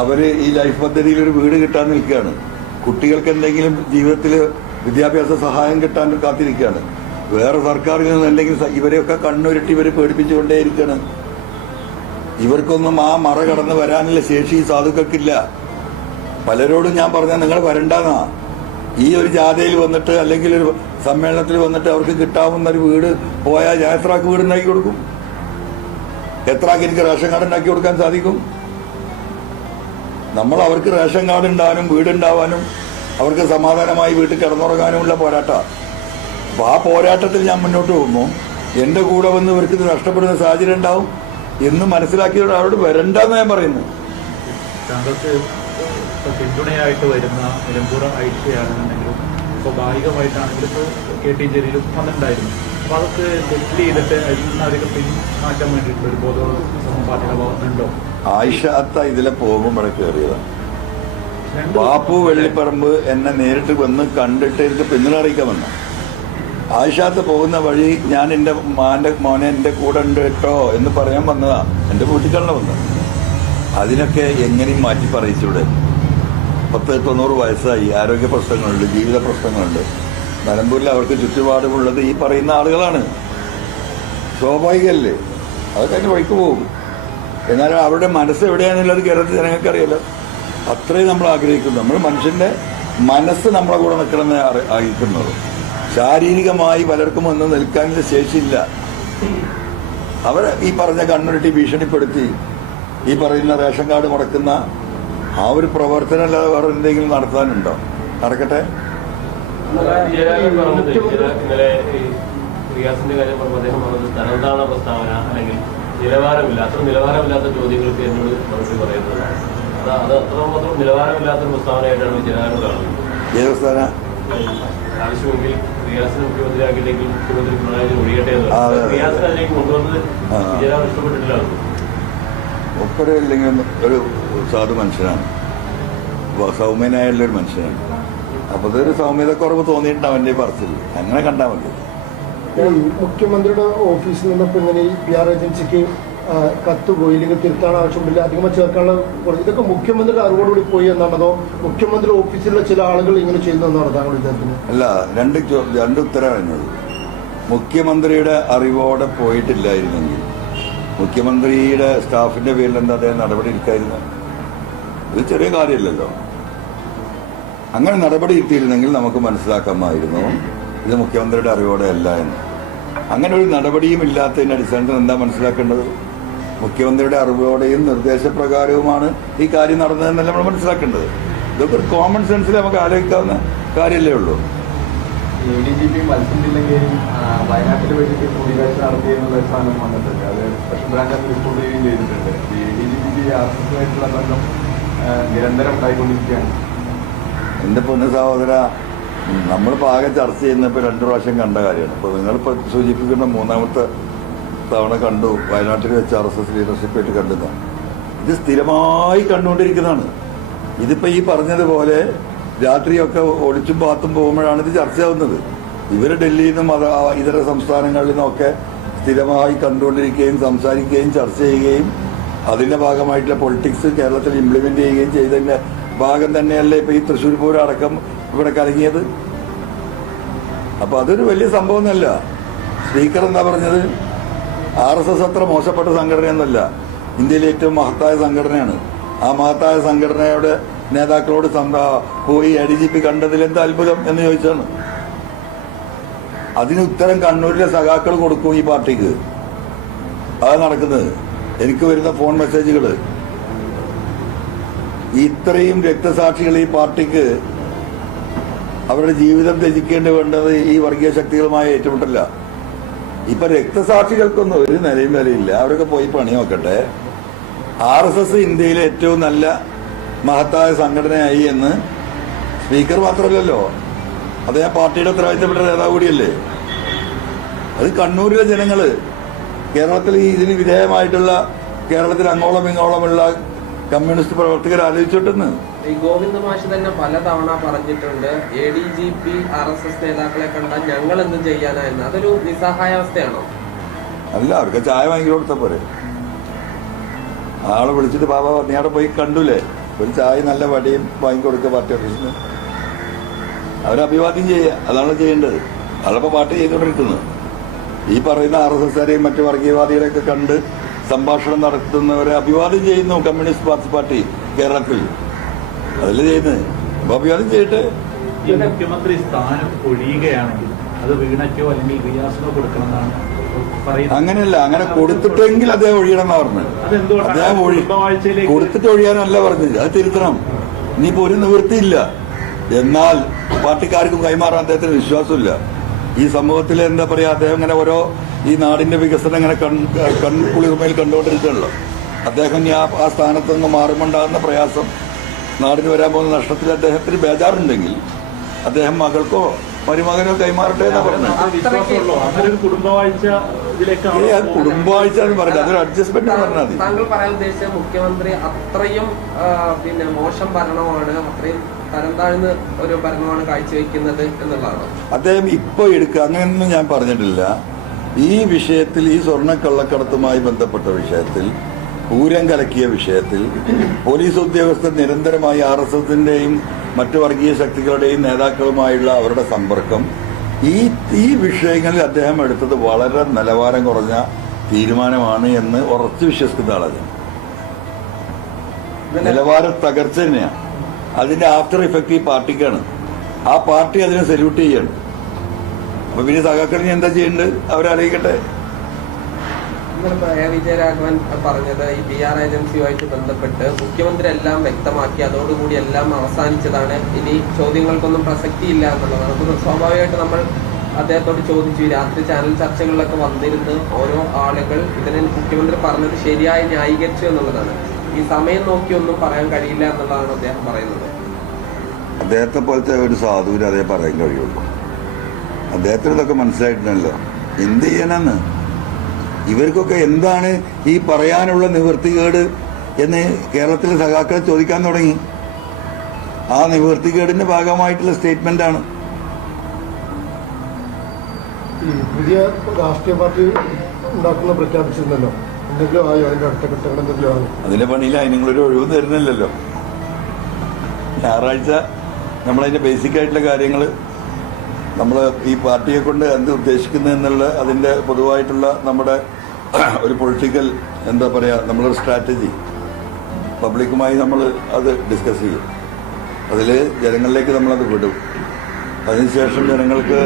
അവർ ഈ ലൈഫ് പദ്ധതിയിൽ ഒരു വീട് കിട്ടാൻ നിൽക്കുകയാണ്, കുട്ടികൾക്ക് എന്തെങ്കിലും ജീവിതത്തിൽ വിദ്യാഭ്യാസ സഹായം കിട്ടാൻ കാത്തിരിക്കുകയാണ്. വേറെ സർക്കാരിൽ നിന്ന് എന്തെങ്കിലും ഇവരെയൊക്കെ കണ്ണുരുട്ടി ഇവർ പേടിപ്പിച്ചുകൊണ്ടേയിരിക്കുകയാണ്. ഇവർക്കൊന്നും ആ മറ കടന്ന് വരാനുള്ള ശേഷി ഈ സാധുക്കൾക്കില്ല. പലരോടും ഞാൻ പറഞ്ഞ നിങ്ങൾ വരണ്ടെന്നാ. ഈ ഒരു ജാഥയിൽ വന്നിട്ട് അല്ലെങ്കിൽ ഒരു സമ്മേളനത്തിൽ വന്നിട്ട് അവർക്ക് കിട്ടാവുന്ന ഒരു വീട് പോയാൽ ഞാൻ എത്രാക്ക് വീട് ഉണ്ടാക്കി കൊടുക്കും? എത്രാക്ക് എനിക്ക് റേഷൻ കാർഡ് ഉണ്ടാക്കി കൊടുക്കാൻ സാധിക്കും? നമ്മൾ അവർക്ക് റേഷൻ കാർഡ് ഉണ്ടാവാനും വീടുണ്ടാവാനും അവർക്ക് സമാധാനമായി വീട്ടിൽ കിടന്നുറങ്ങാനുമുള്ള പോരാട്ടമാണ്. അപ്പൊ ആ പോരാട്ടത്തിൽ ഞാൻ മുന്നോട്ട് പോകുമ്പോൾ എന്റെ കൂടെ വന്ന് ഇവർക്ക് ഇത് നഷ്ടപ്പെടുന്ന സാഹചര്യം ഉണ്ടാവും എന്ന് മനസ്സിലാക്കിയോട് അവരോട് വരണ്ടെന്ന് ഞാൻ പറയുന്നു. താങ്കൾക്ക് പിന്തുണയായിട്ട് വരുന്ന നിലമ്പൂർ ആഴ്ചയാണെന്നുണ്ടെങ്കിലും സ്വാഭാവികമായിട്ടാണെങ്കിലും ഇപ്പോൾ KT ജലീലും വന്നിട്ടുണ്ടായിരുന്നു. അപ്പോൾ അതൊക്കെ സെറ്റിൽ ചെയ്തിട്ട് അതിൽ നിന്ന് അവർക്ക് പിന്മാറ്റാൻ വേണ്ടിയിട്ടുള്ള ഒരു ബോധവൽക്കരണ പാർട്ടിയുടെ ഭാഗത്തുണ്ടോ? ആയിഷാത്ത ഇതിലെ പോകുമ്പോൾ ഇവിടെ കയറിയതാണ്. ബാപ്പു വെള്ളിപ്പറമ്പ് എന്നെ നേരിട്ട് വന്ന് കണ്ടിട്ട് എനിക്ക് പിന്തുണ അറിയിക്കാൻ വന്നു. ആയിഷാത്ത് പോകുന്ന വഴി ഞാൻ എൻ്റെ മോനെ എൻ്റെ കൂടെ ഉണ്ട് കേട്ടോ എന്ന് പറയാൻ വന്നതാ. എൻ്റെ വീട്ടിലാണ് വന്നത്. അതിനൊക്കെ എങ്ങനെയും മാറ്റി പറയിച്ചൂടെ? 90 വയസ്സായി, ആരോഗ്യ പ്രശ്നങ്ങളുണ്ട്, ജീവിത പ്രശ്നങ്ങളുണ്ട്. നിലമ്പൂരിൽ അവർക്ക് ചുറ്റുപാടുമുള്ളത് ഈ പറയുന്ന ആളുകളാണ്. സ്വാഭാവികമല്ലേ? അതൊക്കെ അതിന് വഴിക്ക് പോകും. എന്നാലും അവരുടെ മനസ്സ് എവിടെയാണെന്നുള്ളത് കേരളത്തിൽ ജനങ്ങൾക്കറിയാലോ. അത്രയും നമ്മൾ ആഗ്രഹിക്കുന്നു. നമ്മൾ മനുഷ്യന്റെ മനസ്സ് നമ്മളെ കൂടെ നിൽക്കണമെന്ന് ആഗ്രഹിക്കുന്നത്. ശാരീരികമായി പലർക്കും ഒന്നും നിൽക്കാനുള്ള ശേഷിയില്ല. അവരെ ഈ പറഞ്ഞ കണ്ണുരുട്ടി ഭീഷണിപ്പെടുത്തി ഈ പറയുന്ന റേഷൻ കാർഡ് മുടക്കുന്ന ആ ഒരു പ്രവർത്തനം അല്ലാതെ വേറെ എന്തെങ്കിലും നടത്താനുണ്ടോ? നടക്കട്ടെ. ഇന്നലെ റിയാസിന്റെ കാര്യം പറഞ്ഞപ്പോൾ അദ്ദേഹം പറഞ്ഞത് തനതാണ പ്രസ്താവന അല്ലെങ്കിൽ അത്ര നിലവാരമില്ലാത്ത ചോദ്യങ്ങൾക്ക് എന്നോട് മറുപടി പറയുന്നത്. അത് അത്രമാത്രം നിലവാരമില്ലാത്തൊരു പ്രസ്താവനയായിട്ടാണ് ജനങ്ങൾ കാണുന്നത്. ഏത് പ്രസ്താവന? ആവശ്യമെങ്കിൽ റിയാസിനെ മുഖ്യമന്ത്രിയാക്കിയില്ലെങ്കിൽ മുഖ്യമന്ത്രി പിണറായി വിജയൻ ഒഴിയട്ടെ എന്ന് റിയാസിനെ അതിലേക്ക് കൊണ്ടുവന്നത് ജനം ഇഷ്ടപ്പെട്ടിട്ടില്ല. ഒപ്പര ഇല്ലെങ്കിൽ ഒരു സാധു മനുഷ്യനാണ്, സൗമ്യനായുള്ളൊരു മനുഷ്യനാണ്. അപ്പൊ ഇതൊരു സൗമ്യതക്കുറവ് തോന്നിയിട്ടുണ്ട് അവന്റെ പറച്ചിൽ. അങ്ങനെ കണ്ടാൽ മതി. മുഖ്യമന്ത്രിയുടെ ഓഫീസിൽ നിന്നപ്പോ ഇങ്ങനെ ഈ PR ഏജൻസിക്ക് കത്ത് പോയി, ഇല്ലെങ്കിൽ തിരുത്താൻ ആവശ്യമില്ല, അധികമായി ചേർക്കാനുള്ള ഇതൊക്കെ മുഖ്യമന്ത്രിയുടെ അറിവോടുകൂടി പോയി എന്നാണതോ മുഖ്യമന്ത്രി ഓഫീസിലുള്ള ചില ആളുകൾ ഇങ്ങനെ ചെയ്യുന്നതെന്നാണ് താങ്കൾ വിചാരിക്കുന്നത്? അല്ല, രണ്ട് ഉത്തരവാണ്. മുഖ്യമന്ത്രിയുടെ അറിവോടെ പോയിട്ടില്ലായിരുന്നെങ്കിൽ മുഖ്യമന്ത്രിയുടെ സ്റ്റാഫിന്റെ പേരിൽ എന്താ അദ്ദേഹം നടപടി എടുക്കായിരുന്നു? ഇത് ചെറിയ കാര്യമല്ലല്ലോ. അങ്ങനെ നടപടി എടുത്തിരുന്നെങ്കിൽ നമുക്ക് മനസ്സിലാക്കാമായിരുന്നു ഇത് മുഖ്യമന്ത്രിയുടെ അറിവോടെ അല്ല എന്ന്. അങ്ങനെ ഒരു നടപടിയും ഇല്ലാത്തതിന്റെ അടിസ്ഥാനത്തിൽ എന്താ മനസ്സിലാക്കേണ്ടത്? മുഖ്യമന്ത്രിയുടെ അറിവോടെയും നിർദ്ദേശപ്രകാരവുമാണ് ഈ കാര്യം നടന്നതെന്നല്ല നമ്മൾ മനസ്സിലാക്കേണ്ടത്. ഇതൊക്കെ ഒരു കോമൺ സെൻസിൽ നമുക്ക് ആലോചിക്കാവുന്ന കാര്യമല്ലേ ഉള്ളൂ. ADGP മത്സ്യം ജില്ലയ്ക്കും വയനാട്ടിൽ വെച്ചിട്ട് കൂടിക്കാഴ്ച നടത്തിയെന്നുള്ള സാധനം വന്നിട്ടുണ്ട്. അത് സ്പെഷ്യൽ ബ്രാഞ്ച് റിപ്പോർട്ട് ചെയ്യുകയും ചെയ്തിട്ടുണ്ട്. ADGP RSSമായിട്ടുള്ള ബന്ധം നിരന്തരം ഉണ്ടായിക്കൊണ്ടിരിക്കുകയാണ്. എൻ്റെ പൊന്നു സഹോദര, നമ്മളിപ്പോൾ ആകെ ചർച്ച ചെയ്യുന്നപ്പോൾ 2 പ്രാവശ്യം കണ്ട കാര്യമാണ്. ഇപ്പോൾ നിങ്ങളിപ്പോൾ സൂചിപ്പിക്കുന്ന 3ാമത്തെ തവണ കണ്ടു. വയനാട്ടിൽ വെച്ച് RSS ലീഡർഷിപ്പായിട്ട് കണ്ടുന്നതാണ്. ഇത് സ്ഥിരമായി കണ്ടുകൊണ്ടിരിക്കുന്നതാണ്. ഇതിപ്പോൾ ഈ പറഞ്ഞതുപോലെ രാത്രിയൊക്കെ ഒളിച്ചും പാത്തും പോകുമ്പോഴാണ് ഇത് ചർച്ചയാവുന്നത്. ഇവർ ഡൽഹിയിൽ നിന്നും ഇതര സംസ്ഥാനങ്ങളിൽ നിന്നൊക്കെ സ്ഥിരമായി കണ്ടുകൊണ്ടിരിക്കുകയും സംസാരിക്കുകയും ചർച്ച ചെയ്യുകയും അതിന്റെ ഭാഗമായിട്ടുള്ള പൊളിറ്റിക്സ് കേരളത്തിൽ ഇംപ്ലിമെന്റ് ചെയ്യുകയും ചെയ്തതിന്റെ ഭാഗം തന്നെയല്ലേ ഇപ്പൊ ഈ തൃശ്ശൂർ പൂരം അടക്കം ഇവിടെ കലങ്ങിയത്. അപ്പൊ അതൊരു വലിയ സംഭവമൊന്നുമല്ല. സ്പീക്കർ എന്താ പറഞ്ഞത്? RSS അത്ര മോശപ്പെട്ട സംഘടനയൊന്നുമല്ല, ഇന്ത്യയിലെ ഏറ്റവും മഹത്തായ സംഘടനയാണ്. ആ മഹത്തായ സംഘടനയുടെ നേതാക്കളോട് പോയി ADGP കണ്ടതിൽ എന്താ അത്ഭുതം എന്ന് ചോദിച്ചാണ്. അതിന് ഉത്തരം കണ്ണൂരിലെ സഖാക്കൾ കൊടുക്കും ഈ പാർട്ടിക്ക്. അതാ നടക്കുന്നത്. എനിക്ക് വരുന്ന ഫോൺ മെസ്സേജുകൾ, ഇത്രയും രക്തസാക്ഷികൾ ഈ പാർട്ടിക്ക് അവരുടെ ജീവിതം ത്യജിക്കേണ്ടി വേണ്ടത് ഈ വർഗീയ ശക്തികളുമായ ഏറ്റുമുട്ടല്ല. ഇപ്പൊ രക്തസാക്ഷികൾക്കൊന്നും ഒരു നിലയും വിലയില്ല. അവരൊക്കെ പോയി പണി നോക്കട്ടെ. RSS ഇന്ത്യയിലെ ഏറ്റവും നല്ല മഹത്തായ സംഘടനയായി എന്ന് സ്പീക്കർ മാത്രമല്ലല്ലോ, അദ്ദേഹം പാർട്ടിയുടെ ഉത്തരവാദിത്തപ്പെട്ട നേതാവ് കൂടിയല്ലേ. അത് കണ്ണൂരിലെ ജനങ്ങള്, കേരളത്തിൽ ഇതിന് വിധേയമായിട്ടുള്ള കേരളത്തിൽ അങ്ങോളം ഇങ്ങോളമുള്ള കമ്മ്യൂണിസ്റ്റ് പ്രവർത്തകർ ആലോചിച്ചിട്ടെന്ന്. ഈ ഗോവിന്ദ മാഷ് തന്നെ പലതവണ പറഞ്ഞിട്ടുണ്ട്, ADGP RSS നേതാക്കളെ കണ്ടാൽ ഞങ്ങൾ എന്ത് ചെയ്യാനായിരുന്നു. അതൊരു നിസ്സഹായാവസ്ഥയാണോ? അല്ല, അവർക്ക് ചായ വാങ്ങി കൊടുത്ത പോരെ. ആളെ വിളിച്ചിട്ട് ബാബ നീ അവിടെ പോയി കണ്ടൂലേ, ഒരു ചായ നല്ല വടിയും വാങ്ങിക്കൊടുക്കുക പാർട്ടി ഓഫീസിന്. അവരെ അഭിവാദ്യം ചെയ്യുക, അതാണ് ചെയ്യേണ്ടത്. അതപ്പോൾ പാർട്ടി ചെയ്തുകൊണ്ടിരിക്കുന്നത്. ഈ പറയുന്ന RSSകാരെയും മറ്റു വർഗീയവാദികളെയൊക്കെ കണ്ട് സംഭാഷണം നടത്തുന്നവരെ അഭിവാദ്യം ചെയ്യുന്നു കമ്മ്യൂണിസ്റ്റ് മാർക്സിസ്റ്റ് പാർട്ടി കേരളത്തിൽ. അതല്ലേ ചെയ്യുന്നത്. അപ്പൊ അഭിവാദ്യം ചെയ്യട്ടെ. ഈ മുഖ്യമന്ത്രി സ്ഥാനം ഒഴിയുകയാണെങ്കിൽ അത് വീണയ്ക്കോ അല്ലെങ്കിൽ റിയാസിനോ കൊടുക്കണമെന്നാണ് പറയുന്നത്. അങ്ങനെയല്ല, അങ്ങനെ കൊടുത്തിട്ടെങ്കിൽ അദ്ദേഹം ഒഴിയണമെന്നാ പറഞ്ഞത്. അദ്ദേഹം കൊടുത്തിട്ട് ഒഴിയാനല്ല പറഞ്ഞത്, അത് തിരുത്തണം. ഇനിയിപ്പോ ഒരു നിവൃത്തിയില്ല. എന്നാൽ പാർട്ടിക്കാർക്കും കൈമാറാൻ അദ്ദേഹത്തിന് വിശ്വാസമില്ല. ഈ സമൂഹത്തിലെ എന്താ പറയാ, അദ്ദേഹം ഇങ്ങനെ ഓരോ ഈ നാടിന്റെ വികസനം ഇങ്ങനെ കൺകുളിർമയിൽ കണ്ടുകൊണ്ടിരിക്കുകയല്ലോ. അദ്ദേഹം ഇനി ആ സ്ഥാനത്ത് നിന്ന് മാറുമുണ്ടാകുന്ന പ്രയാസം, നാടിന് വരാൻ പോകുന്ന നഷ്ടത്തിൽ അദ്ദേഹത്തിന് ബേജാറുണ്ടെങ്കിൽ അദ്ദേഹം മകൾക്കോ മരുമകനോ കൈമാറട്ടെ എന്നാ പറഞ്ഞത്. കുടുംബവാഴ്ച എന്ന് പറഞ്ഞത് അതൊരു അഡ്ജസ്റ്റ്മെന്റ് പറഞ്ഞാൽ മതി. താങ്കൾ പറയാൻ ഉദ്ദേശിച്ച മുഖ്യമന്ത്രി അത്രയും മോശം ഭരണമാണ്, അത്രയും തരം താഴ്ന്ന ഒരു ഭരണമാണ് കാഴ്ചവെക്കുന്നത് എന്നുള്ളതാണ് അദ്ദേഹം ഇപ്പൊ എടുക്കുക. അങ്ങനെയൊന്നും ഞാൻ പറഞ്ഞിട്ടില്ല. ഈ വിഷയത്തിൽ, ഈ സ്വർണ്ണക്കള്ളക്കടത്തുമായി ബന്ധപ്പെട്ട വിഷയത്തിൽ, പൂരം കലക്കിയ വിഷയത്തിൽ പോലീസ് ഉദ്യോഗസ്ഥർ നിരന്തരമായി RSSന്റെയും മറ്റു വർഗീയ ശക്തികളുടെയും നേതാക്കളുമായുള്ള അവരുടെ സമ്പർക്കം, ഈ വിഷയങ്ങളിൽ അദ്ദേഹം എടുത്തത് വളരെ നിലവാരം കുറഞ്ഞ തീരുമാനമാണ് എന്ന് ഉറച്ചു വിശ്വസിക്കുന്ന ആളാണ്. നിലവാര തകർച്ച തന്നെയാണ്. അതിന്റെ ആഫ്റ്റർ ഇഫക്റ്റ് ഈ പാർട്ടിക്കാണ്. ആ പാർട്ടി അതിനെ സല്യൂട്ട് ചെയ്യാണ്. അപ്പൊ പിന്നെ സഖാക്കളിന് എന്താ ചെയ്യേണ്ടത് അവരറിയിക്കട്ടെ. വിജയരാഘവൻ പറഞ്ഞത് ഈ PR ഏജൻസിയുമായിട്ട് ബന്ധപ്പെട്ട് മുഖ്യമന്ത്രി എല്ലാം വ്യക്തമാക്കി, അതോടുകൂടി എല്ലാം അവസാനിച്ചതാണ്, ഇനി ചോദ്യങ്ങൾക്കൊന്നും പ്രസക്തിയില്ല എന്നുള്ളതാണ്. അപ്പോൾ സ്വാഭാവികമായിട്ട് നമ്മൾ അദ്ദേഹത്തോട് ചോദിച്ചു, രാത്രി ചാനൽ ചർച്ചകളിലൊക്കെ വന്നിരുന്ന് ഓരോ ആളുകൾ ഇതിനെ മുഖ്യമന്ത്രി പറഞ്ഞത് ശരിയായി ന്യായീകരിച്ചു എന്നുള്ളതാണ്. ഈ സമയം നോക്കി ഒന്നും പറയാൻ കഴിയില്ല എന്നുള്ളതാണ് അദ്ദേഹം പറയുന്നത്. അദ്ദേഹത്തെ പോലത്തെ ഒരു സാധുവിന് അതേ പറയാൻ കഴിയുള്ളൂ. അദ്ദേഹത്തിന് ഇതൊക്കെ മനസ്സിലായിട്ടുണ്ടല്ലോ. എന്ത് ചെയ്യാനാന്ന് ഇവർക്കൊക്കെ എന്താണ് ഈ പറയാനുള്ള നിവൃത്തികേട് എന്ന് കേരളത്തിലെ സഖാക്കൾ ചോദിക്കാൻ തുടങ്ങി. ആ നിവൃത്തികേടിന്റെ ഭാഗമായിട്ടുള്ള സ്റ്റേറ്റ്മെന്റ് ആണ്. ഈ പുതിയ രാഷ്ട്രീയ പാർട്ടി ഉണ്ടാക്കുന്ന പ്രഖ്യാപിച്ചിരുന്നല്ലോ, എന്തെങ്കിലും ആയോ? അതിന്റെ അടുത്ത ഘട്ടങ്ങൾ എന്തെങ്കിലും ആയോ? അതിന്റെ പണിയിലായി. നിങ്ങളൊരു ഒഴിവ് തരുന്നില്ലല്ലോ. ഞായറാഴ്ച നമ്മളതിന്റെ ബേസിക് ആയിട്ടുള്ള കാര്യങ്ങൾ, നമ്മൾ ഈ പാർട്ടിയെ കൊണ്ട് എന്ത് ഉദ്ദേശിക്കുന്നത് എന്നുള്ള അതിന്റെ പൊതുവായിട്ടുള്ള നമ്മുടെ ഒരു പൊളിറ്റിക്കൽ എന്താ പറയുക, നമ്മളൊരു സ്ട്രാറ്റജി പബ്ലിക്കുമായി നമ്മൾ അത് ഡിസ്കസ് ചെയ്യും. അതിൽ ജനങ്ങളിലേക്ക് നമ്മളത് വിടും. അതിനുശേഷം ജനങ്ങൾക്ക്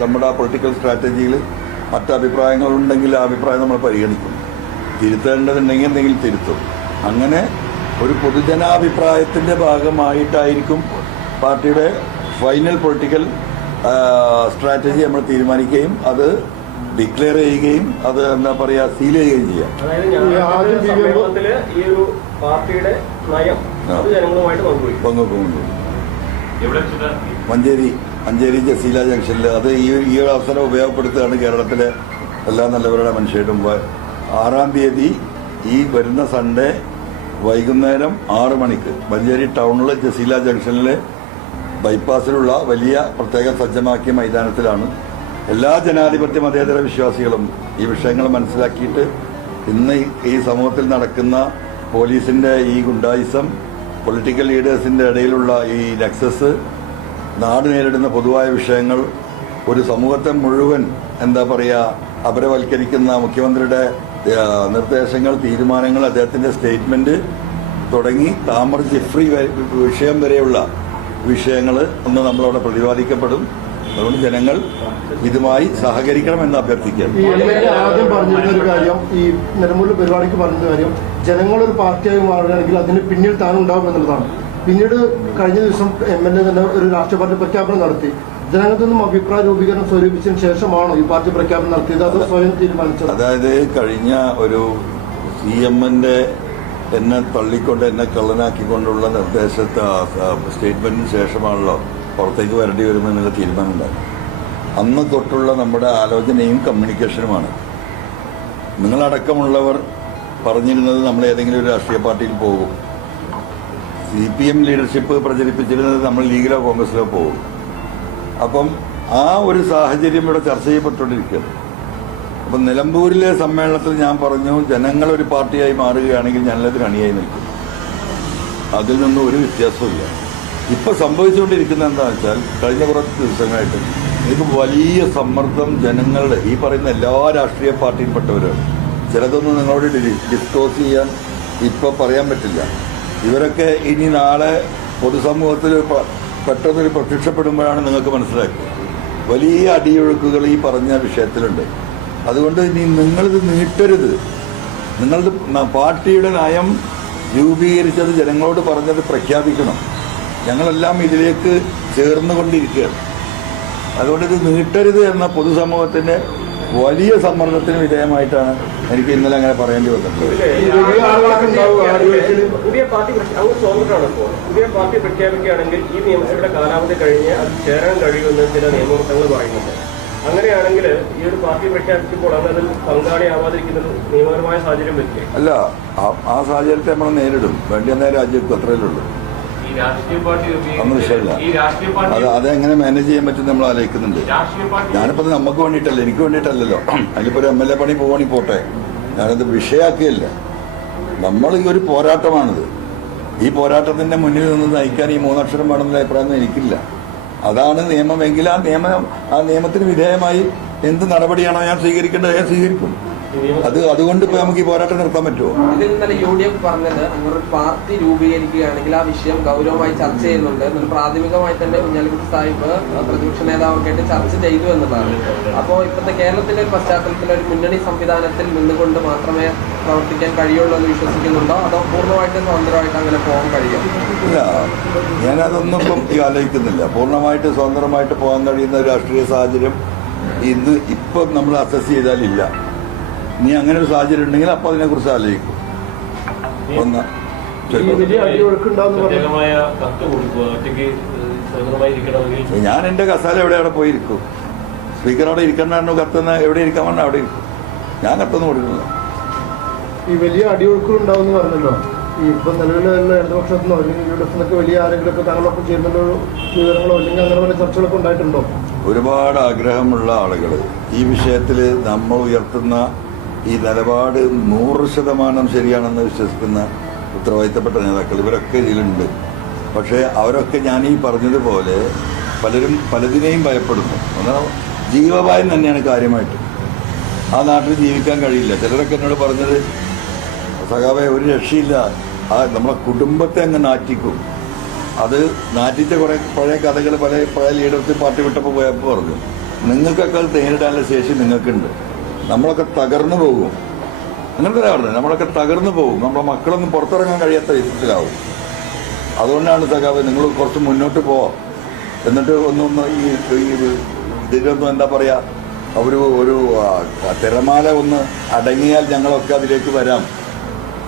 നമ്മുടെ ആ പൊളിറ്റിക്കൽ സ്ട്രാറ്റജിയിൽ മറ്റ് അഭിപ്രായങ്ങളുണ്ടെങ്കിൽ ആ അഭിപ്രായം നമ്മൾ പരിഗണിക്കും. തിരുത്തേണ്ടതുണ്ടെങ്കിൽ എന്തെങ്കിലും തിരുത്തും. അങ്ങനെ ഒരു പൊതുജനാഭിപ്രായത്തിന്റെ ഭാഗമായിട്ടായിരിക്കും പാർട്ടിയുടെ ഫൈനൽ പൊളിറ്റിക്കൽ സ്ട്രാറ്റജി നമ്മൾ തീരുമാനിക്കുകയും അത് ഡിക്ലെയർ ചെയ്യുകയും അത് എന്താ പറയാ സീൽ ചെയ്യുകയും ചെയ്യാം. ഈ ഒരു പാർട്ടിയുടെ നയം ജനങ്ങളുമായിട്ട് പങ്കുവെക്കുന്നുണ്ട്. മഞ്ചേരി ജസീല ജംഗ്ഷനിൽ അത് ഈ ഒരു അവസരം ഉപയോഗപ്പെടുത്തുകയാണ് കേരളത്തിലെ എല്ലാ നല്ലവരുടെ മനുഷ്യരുടെ മുമ്പ്. 6-ാം തീയതി ഈ വരുന്ന സൺഡേ വൈകുന്നേരം 6 മണിക്ക് മഞ്ചേരി ടൗണിൽ ജസീല ജംഗ്ഷനിലെ ബൈപ്പാസിലുള്ള വലിയ പ്രത്യേകം സജ്ജമാക്കിയ മൈതാനത്തിലാണ് എല്ലാ ജനാധിപത്യ മതേതര വിശ്വാസികളും ഈ വിഷയങ്ങൾ മനസ്സിലാക്കിയിട്ട് ഇന്ന് ഈ സമൂഹത്തിൽ നടക്കുന്ന പോലീസിന്റെ ഈ ഗുണ്ടായിസം, പൊളിറ്റിക്കൽ ലീഡേഴ്സിന്റെ ഇടയിലുള്ള ഈ നെക്സസ്, നാട് നേരിടുന്ന പൊതുവായ വിഷയങ്ങൾ, ഒരു സമൂഹത്തെ മുഴുവൻ എന്താ പറയുക അപരവൽക്കരിക്കുന്ന മുഖ്യമന്ത്രിയുടെ നിർദ്ദേശങ്ങൾ, തീരുമാനങ്ങൾ, അദ്ദേഹത്തിന്റെ സ്റ്റേറ്റ്മെന്റ് തുടങ്ങി താമര ജിഫ്രി വിഷയം വരെയുള്ള വിഷയങ്ങൾ ഒന്ന് നമ്മളവിടെ പ്രതിപാദിക്കപ്പെടും. അതുകൊണ്ട് ജനങ്ങൾ ഇതുമായി സഹകരിക്കണമെന്ന് അഭ്യർത്ഥിക്കുകയാണ്. ഈ ആദ്യം പറഞ്ഞിരുന്ന ഒരു കാര്യം, ഈ നിലമ്പൂരിലെ പരിപാടിക്ക് പറഞ്ഞ കാര്യം, ജനങ്ങളൊരു പാർട്ടിയായി മാറുകയാണെങ്കിൽ അതിന് പിന്നിൽ താനുണ്ടാവും എന്നുള്ളതാണ്. പിന്നീട് കഴിഞ്ഞ ദിവസം MLA തന്നെ ഒരു രാഷ്ട്രീയ പാർട്ടി പ്രഖ്യാപനം നടത്തി. ജനങ്ങളിൽ നിന്നും അഭിപ്രായ രൂപീകരണം സ്വരൂപിച്ചതിന് ശേഷമാണോ ഈ പാർട്ടി പ്രഖ്യാപനം നടത്തിയത്, അത് സ്വയം തീരുമാനിച്ചത്? അതായത് കഴിഞ്ഞ ഒരു CMന്റെ എന്നെ തള്ളിക്കൊണ്ട് എന്നെ കള്ളനാക്കിക്കൊണ്ടുള്ള നിർദ്ദേശത്തെ സ്റ്റേറ്റ്മെന്റിന് ശേഷമാണല്ലോ പുറത്തേക്ക് വരേണ്ടി വരുമെന്നുള്ള തീരുമാനം ഉണ്ടായി. അന്ന് തൊട്ടുള്ള നമ്മുടെ ആലോചനയും കമ്മ്യൂണിക്കേഷനുമാണ്. നിങ്ങളടക്കമുള്ളവർ പറഞ്ഞിരുന്നത് നമ്മൾ ഏതെങ്കിലും ഒരു രാഷ്ട്രീയ പാർട്ടിയിൽ പോകും. CPM ലീഡർഷിപ്പ് പ്രചരിപ്പിച്ചിരുന്നത് നമ്മൾ ലീഗിലോ കോൺഗ്രസിലോ പോകും. അപ്പം ആ ഒരു സാഹചര്യം ഇവിടെ ചർച്ച ചെയ്യപ്പെട്ടുകൊണ്ടിരിക്കുകയാണ്. അപ്പം നിലമ്പൂരിലെ സമ്മേളനത്തിൽ ഞാൻ പറഞ്ഞു, ജനങ്ങളൊരു പാർട്ടിയായി മാറുകയാണെങ്കിൽ ഞാനതിന് അണിയായി നിൽക്കും. അതിൽ നിന്നും ഒരു വ്യത്യാസമില്ല. ഇപ്പൊ സംഭവിച്ചുകൊണ്ടിരിക്കുന്നത് എന്താണെന്ന് വെച്ചാൽ കഴിഞ്ഞ കുറച്ച് ദിവസങ്ങളായിട്ട് എനിക്ക് വലിയ സമ്മർദ്ദം ജനങ്ങളുടെ, ഈ പറയുന്ന എല്ലാ രാഷ്ട്രീയ പാർട്ടിയിൽപ്പെട്ടവരാണ്, ചിലതൊന്നും നിങ്ങളോട് ഡിസ്ക്ലോസ് ചെയ്യാൻ ഇപ്പോൾ പറയാൻ പറ്റില്ല. ഇവരൊക്കെ ഇനി നാളെ പൊതുസമൂഹത്തിൽ പെട്ടെന്നൊരു പ്രത്യക്ഷപ്പെടുമ്പോഴാണ് നിങ്ങൾക്ക് മനസ്സിലാക്കുക. വലിയ അടിയൊഴുക്കുകൾ ഈ പറഞ്ഞ വിഷയത്തിലുണ്ട്. അതുകൊണ്ട് ഇനി നിങ്ങളിത് നീട്ടരുത്. നിങ്ങളത് പാർട്ടിയുടെ നയം രൂപീകരിച്ചത് ജനങ്ങളോട് പറഞ്ഞത് പ്രഖ്യാപിക്കണം. ഞങ്ങളെല്ലാം ഇതിലേക്ക് ചേർന്നുകൊണ്ടിരിക്കുകയാണ്. അതുകൊണ്ട് ഇത് നീട്ടരുത് എന്ന പൊതുസമൂഹത്തിൻ്റെ വലിയ സമ്മർദ്ദത്തിന് വിധേയമായിട്ടാണ് എനിക്ക് ഇന്നലെ അങ്ങനെ പറയേണ്ടി വന്നിട്ടുള്ളത്. പുതിയ പാർട്ടി അങ്ങ് സ്വതന്ത്രമാണ് ഇപ്പോൾ. പുതിയ പാർട്ടി പ്രഖ്യാപിക്കുകയാണെങ്കിൽ ഈ നിയമസഭയുടെ കാലാവധി കഴിഞ്ഞ് അത് ചേരാൻ കഴിയുമെന്ന് ചില നിയമവൃത്തങ്ങൾ പറയുന്നുണ്ട്. അങ്ങനെയാണെങ്കിൽ ഈ ഒരു പാർട്ടി പ്രഖ്യാപിക്കുമ്പോൾ അന്ന് അതിൽ പങ്കാളിയാവാതിരിക്കുന്നത് നിയമപരമായ സാഹചര്യം വരില്ലേ? അല്ല, ആ സാഹചര്യത്തെ നമ്മൾ നേരിടും. വേണ്ടിയെന്ന രാജ്യത്ത് അത്രയേ ഉള്ളൂ. ഒന്നും വിഷയമില്ല. അതെങ്ങനെ മാനേജ് ചെയ്യാൻ പറ്റും നമ്മൾ ആലോചിക്കുന്നുണ്ട്. ഞാനിപ്പോൾ നമുക്ക് വേണ്ടിയിട്ടല്ല, എനിക്ക് വേണ്ടിയിട്ടല്ലല്ലോ. അതിലിപ്പോൾ ഒരു MLA പണി പോവാണി പോട്ടെ, ഞാനത് വിഷയാക്കിയല്ല. നമ്മൾ ഈ ഒരു പോരാട്ടമാണിത്. ഈ പോരാട്ടത്തിന്റെ മുന്നിൽ നിന്ന് നയിക്കാൻ ഈ 3 അക്ഷരം വേണമെന്ന അഭിപ്രായം എനിക്കില്ല. അതാണ് നിയമമെങ്കിൽ ആ നിയമത്തിന് വിധേയമായി എന്ത് നടപടിയാണോ ഞാൻ സ്വീകരിക്കേണ്ടത് ഞാൻ സ്വീകരിക്കും. അതുകൊണ്ട് ഇപ്പൊ നമുക്ക് ഈ പോരാട്ടം നിർത്താൻ പറ്റുമോ? ഇതിൽ ഇന്നലെ UDF പറഞ്ഞത് അങ്ങനെ ഒരു പാർട്ടി രൂപീകരിക്കുകയാണെങ്കിൽ ആ വിഷയം ഗൗരവമായി ചർച്ച ചെയ്യുന്നുണ്ട്. എന്നാൽ പ്രാഥമികമായി തന്നെ കുഞ്ഞാലിക്കുട്ടി സാഹിബ് പ്രതിപക്ഷ നേതാവൊക്കെയായിട്ട് ചർച്ച ചെയ്തു എന്നതാണ്. അപ്പോൾ ഇപ്പോഴത്തെ കേരളത്തിലെ ഒരു പശ്ചാത്തലത്തിൽ ഒരു മുന്നണി സംവിധാനത്തിൽ നിന്നുകൊണ്ട് മാത്രമേ പ്രവർത്തിക്കാൻ കഴിയുള്ളൂ എന്ന് വിശ്വസിക്കുന്നുണ്ടോ, അതോ പൂർണ്ണമായിട്ടും സ്വതന്ത്രമായിട്ട് അങ്ങനെ പോകാൻ കഴിയും? ഇല്ല, ഞാനതൊന്നും ഇപ്പം ആലോചിക്കുന്നില്ല. പൂർണ്ണമായിട്ട് സ്വതന്ത്രമായിട്ട് പോകാൻ കഴിയുന്ന രാഷ്ട്രീയ സാഹചര്യം ഇപ്പം നമ്മൾ അസസ് ചെയ്താലില്ല. ഇനി അങ്ങനെ ഒരു സാഹചര്യം ഉണ്ടെങ്കിൽ അപ്പം അതിനെക്കുറിച്ച് ആലോചിക്കും. ഞാൻ എൻ്റെ കസാല എവിടെ അവിടെ പോയിരിക്കും. സ്പീക്കർ അവിടെ ഇരിക്കണ്ടോ കത്തുന്ന എവിടെ ഇരിക്കാൻ പറഞ്ഞാൽ അവിടെ ഇരിക്കും. ഞാൻ കത്തൊന്നും കൊടുക്കുന്നില്ല. ഈ വലിയ അടിയൊഴുക്കുകൾ ഉണ്ടാവും പറഞ്ഞല്ലോ. ഈ ഇപ്പം നിലവിലുള്ള ഇടതുപക്ഷത്തിനോ അല്ലെങ്കിൽ UDF വലിയ ആരെങ്കിലുമൊക്കെ താങ്കളൊപ്പം ചേരുന്ന വിവരങ്ങളോ അല്ലെങ്കിൽ അങ്ങനെ പല ചർച്ചകളൊക്കെ ഉണ്ടായിട്ടുണ്ടോ? ഒരുപാട് ആഗ്രഹമുള്ള ആളുകൾ ഈ വിഷയത്തിൽ നമ്മൾ ഉയർത്തുന്ന ഈ നിലപാട് 100% ശരിയാണെന്ന് വിശ്വസിക്കുന്ന ഉത്തരവാദിത്തപ്പെട്ട നേതാക്കൾ ഇവരൊക്കെ ഇതിലുണ്ട്. പക്ഷേ അവരൊക്കെ ഞാൻ ഈ പറഞ്ഞതുപോലെ പലതിനെയും ഭയപ്പെടുന്നു. എന്നാൽ ജീവഭയം തന്നെയാണ് കാര്യമായിട്ട്. ആ നാട്ടിൽ ജീവിക്കാൻ കഴിയില്ല. ചിലരൊക്കെ എന്നോട് പറഞ്ഞത്, സഖാവേ ഒരു രക്ഷയില്ല, നമ്മളെ കുടുംബത്തെ അങ്ങ് നാറ്റിക്കും. അത് നാറ്റിച്ച കുറേ പഴയ കഥകൾ പഴയ ലീഡേഴ്സ് പാർട്ടി വിട്ടപ്പോൾ പോയപ്പോൾ പറഞ്ഞു, നിങ്ങൾക്കൊക്കെ അത് നേരിടാനുള്ള ശേഷി നിങ്ങൾക്കുണ്ട്. നമ്മളൊക്കെ തകർന്നു പോകും. അങ്ങനെ തന്നെ പറഞ്ഞത്, നമ്മളൊക്കെ തകർന്നു പോകും. നമ്മളെ മക്കളൊന്നും പുറത്തിറങ്ങാൻ കഴിയാത്ത വിധത്തിലാവും. അതുകൊണ്ടാണ് സഖാവ് നിങ്ങൾ കുറച്ച് മുന്നോട്ട് പോവാം, എന്നിട്ട് ഒന്നൊന്ന് ഇതിലൊന്നും എന്താ പറയുക, ഒരു തിരമാല ഒന്ന് അടങ്ങിയാൽ ഞങ്ങളൊക്കെ അതിലേക്ക് വരാം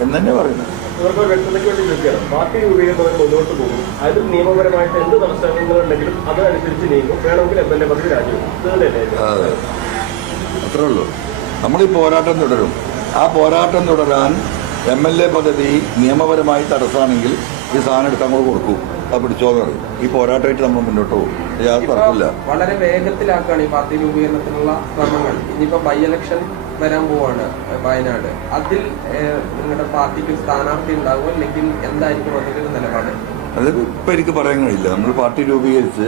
എന്ന് തന്നെ പറയുന്നത്. ഇവർക്ക് വ്യക്തതയ്ക്ക് വേണ്ടി ചോദിക്കുകയാണ്. പാർട്ടി രൂപീകരണത്തിന് മുന്നോട്ട് പോകും, അതിൽ നിയമപരമായിട്ട് എന്ത് തടസ്സങ്ങളുണ്ടെങ്കിലും അതനുസരിച്ച് നീങ്ങും, വേണമെങ്കിൽ MLA പദവി രാജിവെക്കും. അതെ, അത്രേ ഉള്ളൂ. നമ്മളീ പോരാട്ടം തുടരും. ആ പോരാട്ടം തുടരാൻ MLA പദവി നിയമപരമായി തടസ്സമാണെങ്കിൽ ഈ സാധനം എടുത്ത് അങ്ങോട്ട് കൊടുക്കും, അത് പിടിച്ചോന്ന് പറയും. ഈ പോരാട്ടമായിട്ട് നമ്മൾ മുന്നോട്ട് പോകും. യാതൊരു തർക്കമില്ല. വളരെ വേഗത്തിലാക്കുകയാണ് ഈ പാർട്ടി രൂപീകരണത്തിനുള്ള ശ്രമങ്ങൾ. ഇനിയിപ്പോ ബൈ ഇലക്ഷൻ വരാൻ പോവാണ് വയനാട്. അതിൽ നിങ്ങളുടെ പാർട്ടിക്ക് സ്ഥാനാർത്ഥി ഉണ്ടാകുമോ, അല്ലെങ്കിൽ എന്തായിരിക്കും അതിന്റെ ഒരു നിലപാട്? അത് ഇപ്പം എനിക്ക് പറയാൻ കഴിയില്ല. നമ്മൾ പാർട്ടി രൂപീകരിച്ച്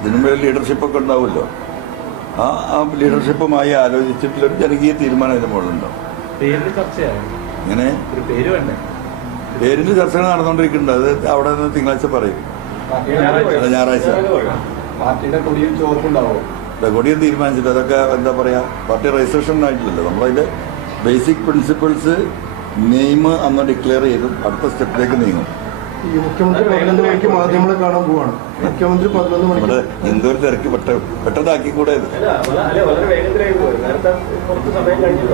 ഇതിനുമേൽ ലീഡർഷിപ്പൊക്കെ ഉണ്ടാവുമല്ലോ. ആ ലീഡർഷിപ്പുമായി ആലോചിച്ചിട്ടുള്ളൊരു ജനകീയ തീരുമാനം ഇതിന് മുകളിലുണ്ടാവും. പേരിൽ ചർച്ചയായി. ഇങ്ങനെ ഒരു പേര് വേണ്ടേ? പേരിന്റെ ചർച്ചകൾ നടന്നുകൊണ്ടിരിക്കുന്നുണ്ട്. അത് അവിടെ നിന്ന് തിങ്കളാഴ്ച പറയും. ഞായറാഴ്ച പാർട്ടിയുടെ കൊടിയും ചോർപ്പുണ്ടാവോ? കൊടിയും തീരുമാനിച്ചിട്ട് അതൊക്കെ എന്താ പറയാ, പാർട്ടി രജിസ്ട്രേഷൻ ആയിട്ടില്ലല്ലോ. നമ്മളതിന്റെ ബേസിക് പ്രിൻസിപ്പിൾസ് നെയിം അന്ന് ഡിക്ലെയർ ചെയ്തും അടുത്ത സ്റ്റെപ്പിലേക്ക് നീങ്ങും. ഈ മുഖ്യമന്ത്രി 11 മണിക്ക് മാധ്യമങ്ങളെ കാണാൻ പോവാണ്. മുഖ്യമന്ത്രി 11 മണിക്ക് ഇവിടെ എന്തോരം തിരക്ക് പെട്ടതാക്കിക്കൂടെ ഇത്? വളരെ വേഗത്തിലായി പോയി. നേരത്തെ കുറച്ച് സമയം കഴിഞ്ഞു.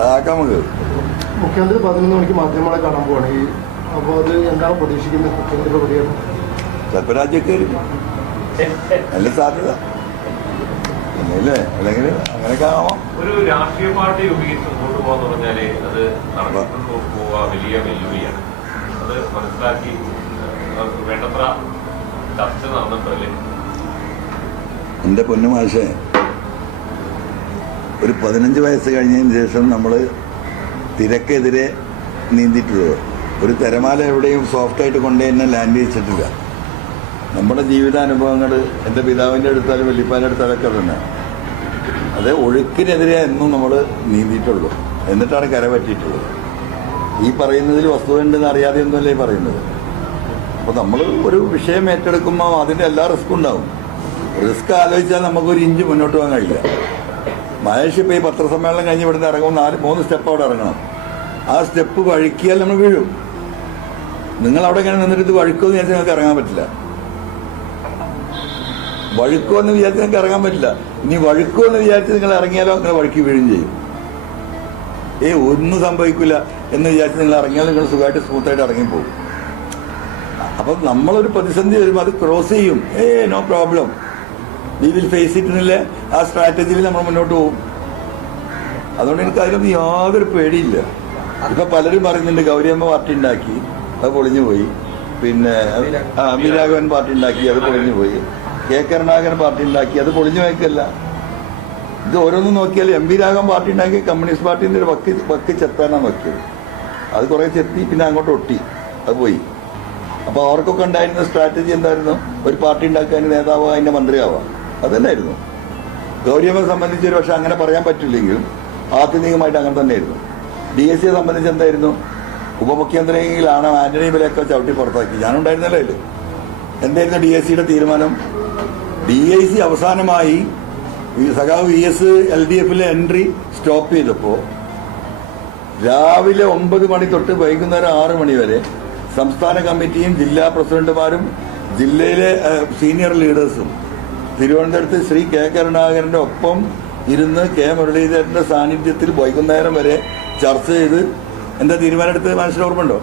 അതാക്കാം നമുക്ക്. മുഖ്യമന്ത്രി 11 മണിക്ക് മാധ്യമങ്ങളെ കാണാൻ പോവാണ്. അപ്പോൾ അത് എന്താണ് പ്രതീക്ഷിക്കുന്നത് മുഖ്യമന്ത്രിയുടെ പ്രതികരണം? ചിലപ്പോൾ രാജ്യക്കാർ നല്ല സാധ്യത അല്ലേ, അല്ലെങ്കിൽ അങ്ങനെയൊക്കെ ആവാം. ഒരു രാഷ്ട്രീയ പാർട്ടി രൂപീകരിച്ച് മുന്നോട്ട് പോകാന്ന് പറഞ്ഞാല് അത് നടന്നു പോവാ വലിയ വെല്ലുവിളിയാണ്. അത് മനസ്സിലാക്കി വേണ്ടത്ര ചർച്ച നടന്നിട്ടല്ലേ? എൻ്റെ പൊന്നുമാഷേ, ഒരു 15 വയസ്സ് കഴിഞ്ഞതിന് ശേഷം നമ്മൾ തിരക്കെതിരെ നീന്തിയിട്ടുള്ളത്. ഒരു തിരമാല എവിടെയും സോഫ്റ്റായിട്ട് കൊണ്ടേ തന്നെ ലാൻഡ് ചെയ്യിച്ചിട്ടില്ല. നമ്മുടെ ജീവിതാനുഭവങ്ങൾ എൻ്റെ പിതാവിൻ്റെ അടുത്താലും വല്യപ്പാൻ്റെ അടുത്താലൊക്കെ തന്നെ അത് ഒഴുക്കിനെതിരെ എന്നും നമ്മൾ നീന്തിയിട്ടുള്ളൂ. എന്നിട്ടാണ് കര പറ്റിയിട്ടുള്ളത്. ഈ പറയുന്നതിൽ വസ്തുതയുണ്ടെന്ന് അറിയാതെ ഒന്നുമല്ലേ പറയുന്നത്. അപ്പോൾ നമ്മൾ ഒരു വിഷയം ഏറ്റെടുക്കുമ്പോൾ അതിൻ്റെ എല്ലാ റിസ്ക്കും ഉണ്ടാവും. റിസ്ക് ആലോചിച്ചാൽ നമുക്കൊരു ഇഞ്ച് മുന്നോട്ട് പോകാൻ കഴിയില്ല. മഹേഷ് ഇപ്പോൾ ഈ പത്രസമ്മേളനം കഴിഞ്ഞ് ഇവിടുന്ന് ഇറങ്ങുമ്പോൾ 3 സ്റ്റെപ്പ് അവിടെ ഇറങ്ങണം. ആ സ്റ്റെപ്പ് വഴുക്കിയാൽ നമ്മൾ വീഴും. നിങ്ങൾ അവിടെ ഇങ്ങനെ നിന്നിട്ട് ഇത് വഴുക്കുമെന്ന് വിചാരിച്ചാൽ നിങ്ങൾക്ക് ഇറങ്ങാൻ പറ്റില്ല. വഴുക്കുമെന്ന് വിചാരിച്ച് നിങ്ങൾക്ക് ഇറങ്ങാൻ പറ്റില്ല. ഇനി വഴുക്കുമെന്ന് വിചാരിച്ച് നിങ്ങൾ ഇറങ്ങിയാലോ നിങ്ങൾ വഴുക്കി വീഴും ചെയ്യും. ഒന്നും സംഭവിക്കില്ല എന്ന് വിചാരിച്ച് നിങ്ങൾ ഇറങ്ങിയാൽ നിങ്ങൾ സുഖമായിട്ട് സ്മൂത്തായിട്ട് ഇറങ്ങിപ്പോകും. അപ്പം നമ്മളൊരു പ്രതിസന്ധി വരുമ്പോൾ അത് ക്രോസ് ചെയ്യും. No problem, we will face ഇറ്റിനില്ല. ആ സ്ട്രാറ്റജിയിൽ നമ്മൾ മുന്നോട്ട് പോകും. അതുകൊണ്ട് എനിക്ക് അതിലൊന്നും യാതൊരു പേടിയില്ല. ഇപ്പൊ പലരും പറയുന്നുണ്ട് ഗൗരിയമ്മ പാർട്ടി ഉണ്ടാക്കി, അത് പൊളിഞ്ഞു പോയി. പിന്നെ അമീരാഘവൻ പാർട്ടി ഉണ്ടാക്കി, അത് പൊളിഞ്ഞു പോയി. കെ കരുണാകരൻ പാർട്ടി ഉണ്ടാക്കി, അത് പൊളിഞ്ഞു പോയക്കല്ല. ഇത് ഓരോന്നും നോക്കിയാൽ MP രാഘവൻ പാർട്ടി ഉണ്ടാക്കി കമ്മ്യൂണിസ്റ്റ് പാർട്ടിന്റെ ഒരു വക്ക് ചെത്താനാണ് നോക്കിയത്. അത് കുറെ ചെത്തി പിന്നെ അങ്ങോട്ട് ഒട്ടി, അത് പോയി. അപ്പോൾ അവർക്കൊക്കെ ഉണ്ടായിരുന്ന സ്ട്രാറ്റജി എന്തായിരുന്നു? ഒരു പാർട്ടി ഉണ്ടാക്കാൻ നേതാവ് അതിന്റെ മന്ത്രിയാവാം, അത് തന്നെയായിരുന്നു. ഗൗരിയമ്മയെ സംബന്ധിച്ച് ഒരു പക്ഷെ അങ്ങനെ പറയാൻ പറ്റില്ലെങ്കിലും ആത്യന്തികമായിട്ട് അങ്ങനെ തന്നെയായിരുന്നു. DSCയെ സംബന്ധിച്ച് എന്തായിരുന്നു? ഉപമുഖ്യമന്ത്രിയിലാണ് ആന്റണി ബിലൊക്കെ ചവിട്ടി പുറത്താക്കി. ഞാനുണ്ടായിരുന്നല്ലോ അതിൽ. എന്തായിരുന്നു DSCയുടെ തീരുമാനം? DIC അവസാനമായി സഖാവ് VS LDFിലെ എൻട്രി സ്റ്റോപ്പ് ചെയ്തപ്പോൾ രാവിലെ 9 മണി തൊട്ട് വൈകുന്നേരം 6 മണി വരെ സംസ്ഥാന കമ്മിറ്റിയും ജില്ലാ പ്രസിഡന്റുമാരും ജില്ലയിലെ സീനിയർ ലീഡേഴ്സും തിരുവനന്തപുരത്ത് ശ്രീ കെ കരുണാകരന്റെ ഒപ്പം ഇരുന്ന് കെ മുരളീധരന്റെ സാന്നിധ്യത്തിൽ വൈകുന്നേരം വരെ ചർച്ച ചെയ്ത് എന്താ തീരുമാനമെടുത്ത് മനസ്സിൽ ഓർമ്മയുണ്ടോ?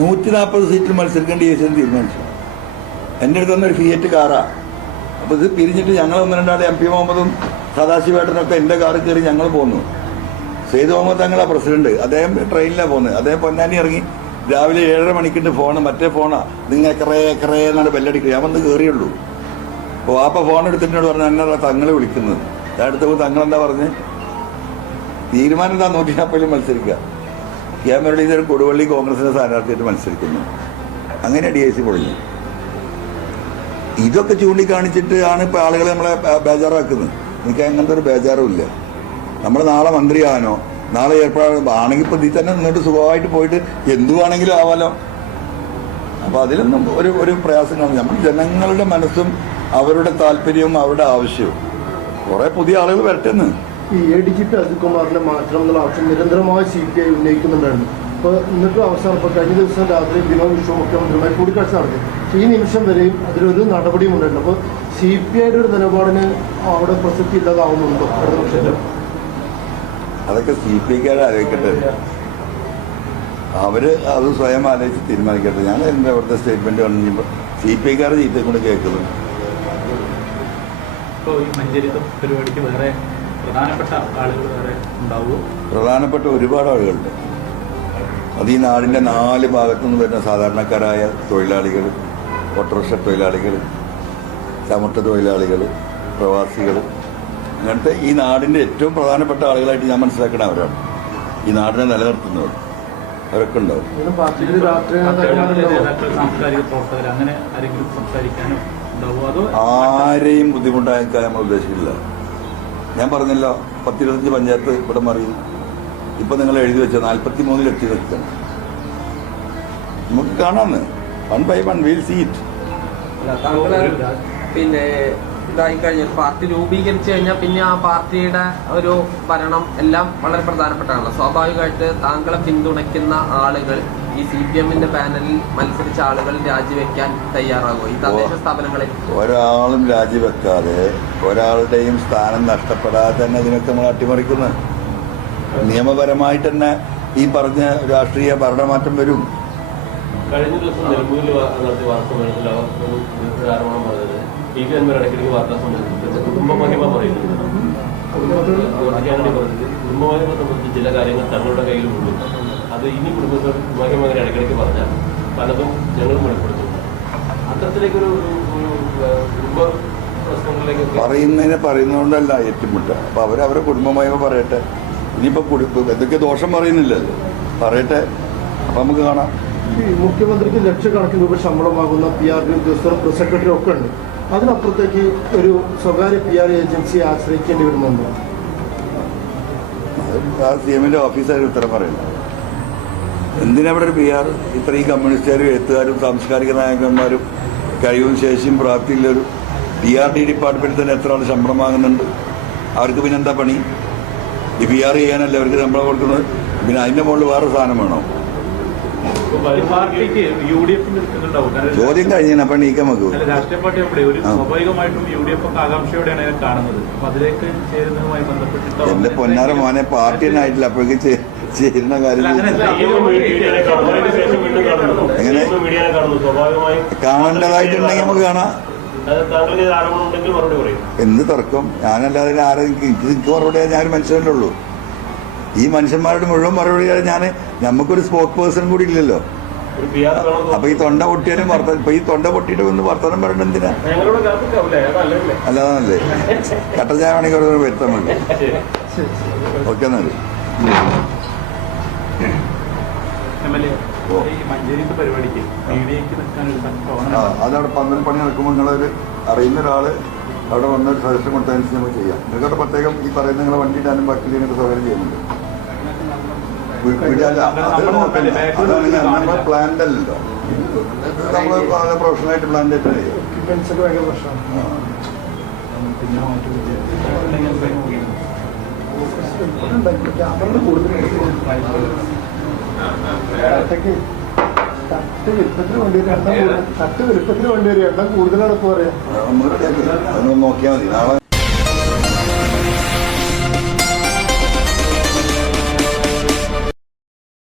140 സീറ്റിൽ മത്സരിക്കാൻ DSC തീരുമാനിച്ചു. എൻ്റെ അടുത്ത് തന്നെ ഒരു ഫിയറ്റ് കാറാ. അപ്പോൾ ഇത് പിരിഞ്ഞിട്ട് ഞങ്ങൾ 1-2 MP മുഹമ്മദും സദാശിവേട്ടനൊക്കെ എൻ്റെ കാറിൽ കയറി ഞങ്ങൾ പോന്നു. സെയ്ദ് മുഹമ്മദ് തങ്ങളാ പ്രസിഡന്റ്. അദ്ദേഹം ട്രെയിനിലാണ് പോകുന്നത്. അദ്ദേഹം പൊന്നാനി ഇറങ്ങി രാവിലെ 7:30 മണിക്കിട്ട് ഫോണ്, മറ്റേ ഫോണാ, നിങ്ങൾ കറേ എന്നാണ് ബെല്ലടിക്കുക. ഞാൻ വന്ന് കയറിയുള്ളൂ. അപ്പോൾ വാപ്പ ഫോൺ എടുത്തിട്ട് പറഞ്ഞു എന്നാ തങ്ങളെ വിളിക്കുന്നത്. ഞാൻ എടുത്തപ്പോൾ തങ്ങളെന്താ പറഞ്ഞ് തീരുമാനം എന്താ 140 മത്സരിക്കുക. കെ മുരളീധരൻ കൊടുവള്ളി കോൺഗ്രസിന്റെ സ്ഥാനാർത്ഥിയായിട്ട് മത്സരിക്കുന്നു. അങ്ങനെ DIC പൊളിഞ്ഞു. ഇതൊക്കെ ചൂണ്ടിക്കാണിച്ചിട്ട് ആണ് ഇപ്പോൾ ആളുകളെ നമ്മളെ ബേജാറാക്കുന്നത്. എനിക്ക് അങ്ങനത്തെ ഒരു ബേജാറും ഇല്ല. നമ്മൾ നാളെ മന്ത്രിയാവാനോ നാളെ ആണെങ്കിൽ ഇപ്പോൾ ഇതിൽ തന്നെ നിന്നിട്ട് സുഖമായിട്ട് പോയിട്ട് എന്തുവാണെങ്കിലും ആവാലോ. അപ്പോൾ അതിലൊന്നും ഒരു പ്രയാസം കാണും. നമ്മൾ ജനങ്ങളുടെ മനസ്സും അവരുടെ താല്പര്യവും അവരുടെ ആവശ്യവും. കുറെ പുതിയ ആളുകൾ വരട്ടെന്ന്. ഈ ADGP അജിത് കുമാറിനെ മാറ്റണം എന്നുള്ള ആവശ്യം നിരന്തരമായി CPI ഉന്നയിക്കുന്നുണ്ടായിരുന്നു. അപ്പോൾ എന്നിട്ടും അവസാനം ഇപ്പോൾ കഴിഞ്ഞ ദിവസം രാത്രി വിനോദ് വിശ്വ മുഖ്യമന്ത്രിയുമായി കൂടിക്കാഴ്ച നടത്തി. ഈ നിമിഷം വരെയും അതിലൊരു നടപടിയും ഉണ്ടായിട്ടുണ്ട്. അപ്പോൾ CPIയുടെ ഒരു നിലപാടിന് അവിടെ പ്രസക്തി ഇല്ലാതാവുന്നുണ്ടോ ഇടതുപക്ഷത്തിൽ? അതൊക്കെ CPIക്കാരെ ആലോചിക്കട്ടെ. അവര് അത് സ്വയം ആലോചിച്ച് തീരുമാനിക്കട്ടെ. ഞാൻ എൻ്റെ അവിടുത്തെ സ്റ്റേറ്റ്മെന്റ് പറഞ്ഞപ്പോൾ CPIക്കാരെ ചീത്തയും കൂടെ കേൾക്കുന്നു. ഇപ്പോൾ ഈ മഞ്ചേരിത്തെ പരിപാടിക്ക് വേറെ പ്രധാനപ്പെട്ട ആളുകൾ വേറെ ഉണ്ടാവുമോ? പ്രധാനപ്പെട്ട ഒരുപാട് ആളുകളുണ്ട്. അത് ഈ നാടിൻ്റെ 4 ഭാഗത്തു നിന്ന് വരുന്ന സാധാരണക്കാരായ തൊഴിലാളികൾ, ഓട്ടോറിക്ഷ തൊഴിലാളികൾ, ചമട്ട തൊഴിലാളികൾ, പ്രവാസികൾ, അങ്ങനത്തെ ഈ നാടിൻ്റെ ഏറ്റവും പ്രധാനപ്പെട്ട ആളുകളായിട്ട് ഞാൻ മനസ്സിലാക്കുന്ന അവരാണ്. ഈ നാടിനെ നിലനിർത്തുന്നവർ അവരൊക്കെ ഉണ്ടാവും. സാംസ്കാരിക പ്രവർത്തകർ അങ്ങനെ ആരെങ്കിലും സംസാരിക്കാനോ ഉണ്ടാവുമോ? അതോ ആരെയും ബുദ്ധിമുട്ടാക്കാൻ നമ്മൾ ഉദ്ദേശിക്കില്ല. ഞാൻ പറഞ്ഞല്ലോ 10-25 പഞ്ചായത്ത് ഇവിടെ മറിയും. ഇപ്പൊ നിങ്ങൾ എഴുതി വെച്ച 43 എത്തി വെച്ചാണ്. നമുക്ക് കാണാന്ന് 1 by 1 we'll see it. പിന്നെ ഇതായി കഴിഞ്ഞാൽ പാർട്ടി രൂപീകരിച്ചു കഴിഞ്ഞാൽ പിന്നെ ആ പാർട്ടിയുടെ ഒരു ഭരണം എല്ലാം വളരെ പ്രധാനപ്പെട്ടാണല്ലോ. സ്വാഭാവികമായിട്ട് താങ്കളെ പിന്തുണയ്ക്കുന്ന ആളുകൾ ഈ CPMന്റെ പാനലിൽ മത്സരിച്ച ആളുകൾ രാജിവെക്കാൻ തയ്യാറാകുമോ ഈ തദ്ദേശ സ്ഥാപനങ്ങളിൽ? ഒരാളും രാജിവെക്കാതെ ഒരാളുടെയും സ്ഥാനം നഷ്ടപ്പെടാതെ തന്നെ ഇതിനൊക്കെ നമ്മൾ അട്ടിമറിക്കുന്നത്. നിയമപരമായിട്ട് തന്നെ ഈ പറഞ്ഞ രാഷ്ട്രീയ ഭരണമാറ്റം വരും. കഴിഞ്ഞ ദിവസം നിലമ്പൂരിൽ നടത്തിയ വാർത്താസമ്മേളനത്തിൽ അവർ ഒരു ആരോപണം പറഞ്ഞത് PV അൻവർ ഇടയ്ക്കിടയ്ക്ക് വാർത്താ സമ്മേളനത്തിൽ കുടുംബമഹിമ പറയുന്നുണ്ട്. കുടുംബമഹിമ സംബന്ധിച്ച് ചില കാര്യങ്ങൾ തങ്ങളുടെ കയ്യിലുണ്ട്. അത് ഇനി കുടുംബമഹിമ അങ്ങനെ ഇടയ്ക്കിടയ്ക്ക് പറഞ്ഞാൽ പലതും ഞങ്ങളും വെളിപ്പെടുത്തും. അത്തരത്തിലേക്കൊരു കുടുംബ പ്രശ്നങ്ങളിലേക്ക് പറയുന്നതുകൊണ്ടല്ല ഏറ്റുമുട്ടുക. അപ്പൊ അവരവരെ കുടുംബമഹിമ പറയട്ടെ. ഇനിയിപ്പോ എന്തൊക്കെ ദോഷം പറയുന്നില്ലല്ലോ, പറയട്ടെ. അപ്പൊ നമുക്ക് കാണാം. മുഖ്യമന്ത്രിക്ക് ലക്ഷക്കണക്കിന് രൂപ ശമ്പളമാകുന്ന PR ഉദ്യോഗസ്ഥർ, പ്രസ് സെക്രട്ടറി ഒക്കെ ഉണ്ട്. അതിനപ്പുറത്തേക്ക് ഒരു സ്വകാര്യ PR ഏജൻസിയെ ആശ്രയിക്കേണ്ടി വരുന്നുണ്ടോ? അത് ആ CM-ന്റെ ഓഫീസർ ഉത്തരം പറയുന്നത്. എന്തിനാ ഇവിടെ ഒരു PR? ഇത്രയും കമ്മ്യൂണിസ്റ്റുകാരും എഴുത്തുകാരും സാംസ്കാരിക നായകന്മാരും കഴിവും ശേഷിയും പ്രാപ്തിയുള്ളൊരു PRD ഡിപ്പാർട്ട്മെന്റിൽ തന്നെ എത്ര ആൾ ശമ്പളം വാങ്ങുന്നുണ്ട്? അവർക്ക് പിന്നെ എന്താ പണി? ഈ PR ചെയ്യാനല്ലേ അവർക്ക് ശമ്പളം കൊടുക്കുന്നത്? പിന്നെ അതിന്റെ മുകളിൽ വേറെ സാധനം വേണോ? പാർട്ടിക്ക് UDF നിൽക്കുന്നുണ്ടാവും. ചോദ്യം കഴിഞ്ഞാൽ അപ്പം നീക്കം വെക്കും. രാഷ്ട്രീയ പാർട്ടി അവിടെ ഒരു സ്വാഭാവികമായിട്ടും UDF ഒക്കെ ആകാംക്ഷയോടെയാണ് ഞാൻ കാണുന്നത്. അപ്പൊ അതിലേക്ക് ചേരുന്നതുമായി ബന്ധപ്പെട്ടിട്ട് എന്റെ പൊന്നാര മോനെ പാർട്ടി തന്നെ ആയിട്ടില്ല, അപ്പോഴേക്ക് ചേരുന്ന കാര്യം എങ്ങനെ കാണേണ്ടതായിട്ടുണ്ടെങ്കിൽ നമുക്ക് കാണാം. എന്ത് തർക്കം? ഞാനല്ലാതെ ആരെ എനിക്ക് മറുപടി ഞാനൊരു മനുഷ്യനല്ലേ ഉള്ളൂ. ഈ മനുഷ്യന്മാരുടെ മുഴുവൻ മറുപടി നമുക്കൊരു സ്പോക്ക് പേഴ്സൺ കൂടി ഇല്ലല്ലോ. അപ്പൊ ഈ തൊണ്ട പൊട്ടിയാലും ഇപ്പൊ ഈ തൊണ്ട പൊട്ടിയിട്ട് ഒന്ന് വർത്തമാനം പറയണ്ട എന്തിനാ? അല്ലാതല്ലേ കട്ടച്ചായ വേണമെങ്കിൽ വരുത്താൻ വേണ്ടി. ഓക്കെ എന്നാല് പരിപാടിക്ക് അതവിടെ പന്തൽ പണി നടക്കുമ്പോൾ നിങ്ങളൊരു അറിയുന്ന ഒരാള് അവിടെ വന്നൊരു സജഷൻ കൊടുത്തനുസരിച്ച് നമ്മൾ ചെയ്യാം. നിങ്ങളുടെ പ്രത്യേകം ഈ പറയുന്ന നിങ്ങളെ വണ്ടി ഇടാനും ബാക്കി നിങ്ങൾക്ക് സൗകര്യം ചെയ്യുന്നുണ്ട്. നമ്മൾ പ്ലാൻഡ് അല്ലല്ലോ, നമ്മൾ പ്രൊഫഷണലായിട്ട് പ്ലാൻഡ് ആയിട്ട് ചെയ്യാം. ഭയങ്കര പ്രശ്നമാണ്. ക്യാമറ കൂടുതൽ തട്ട് വലുപ്പത്തിന് വേണ്ടി ഒരു എണ്ണം കൂടുതലാണ് ഇപ്പൊ പറയാം. അതൊന്ന് നോക്കിയാൽ മതി. നാളെ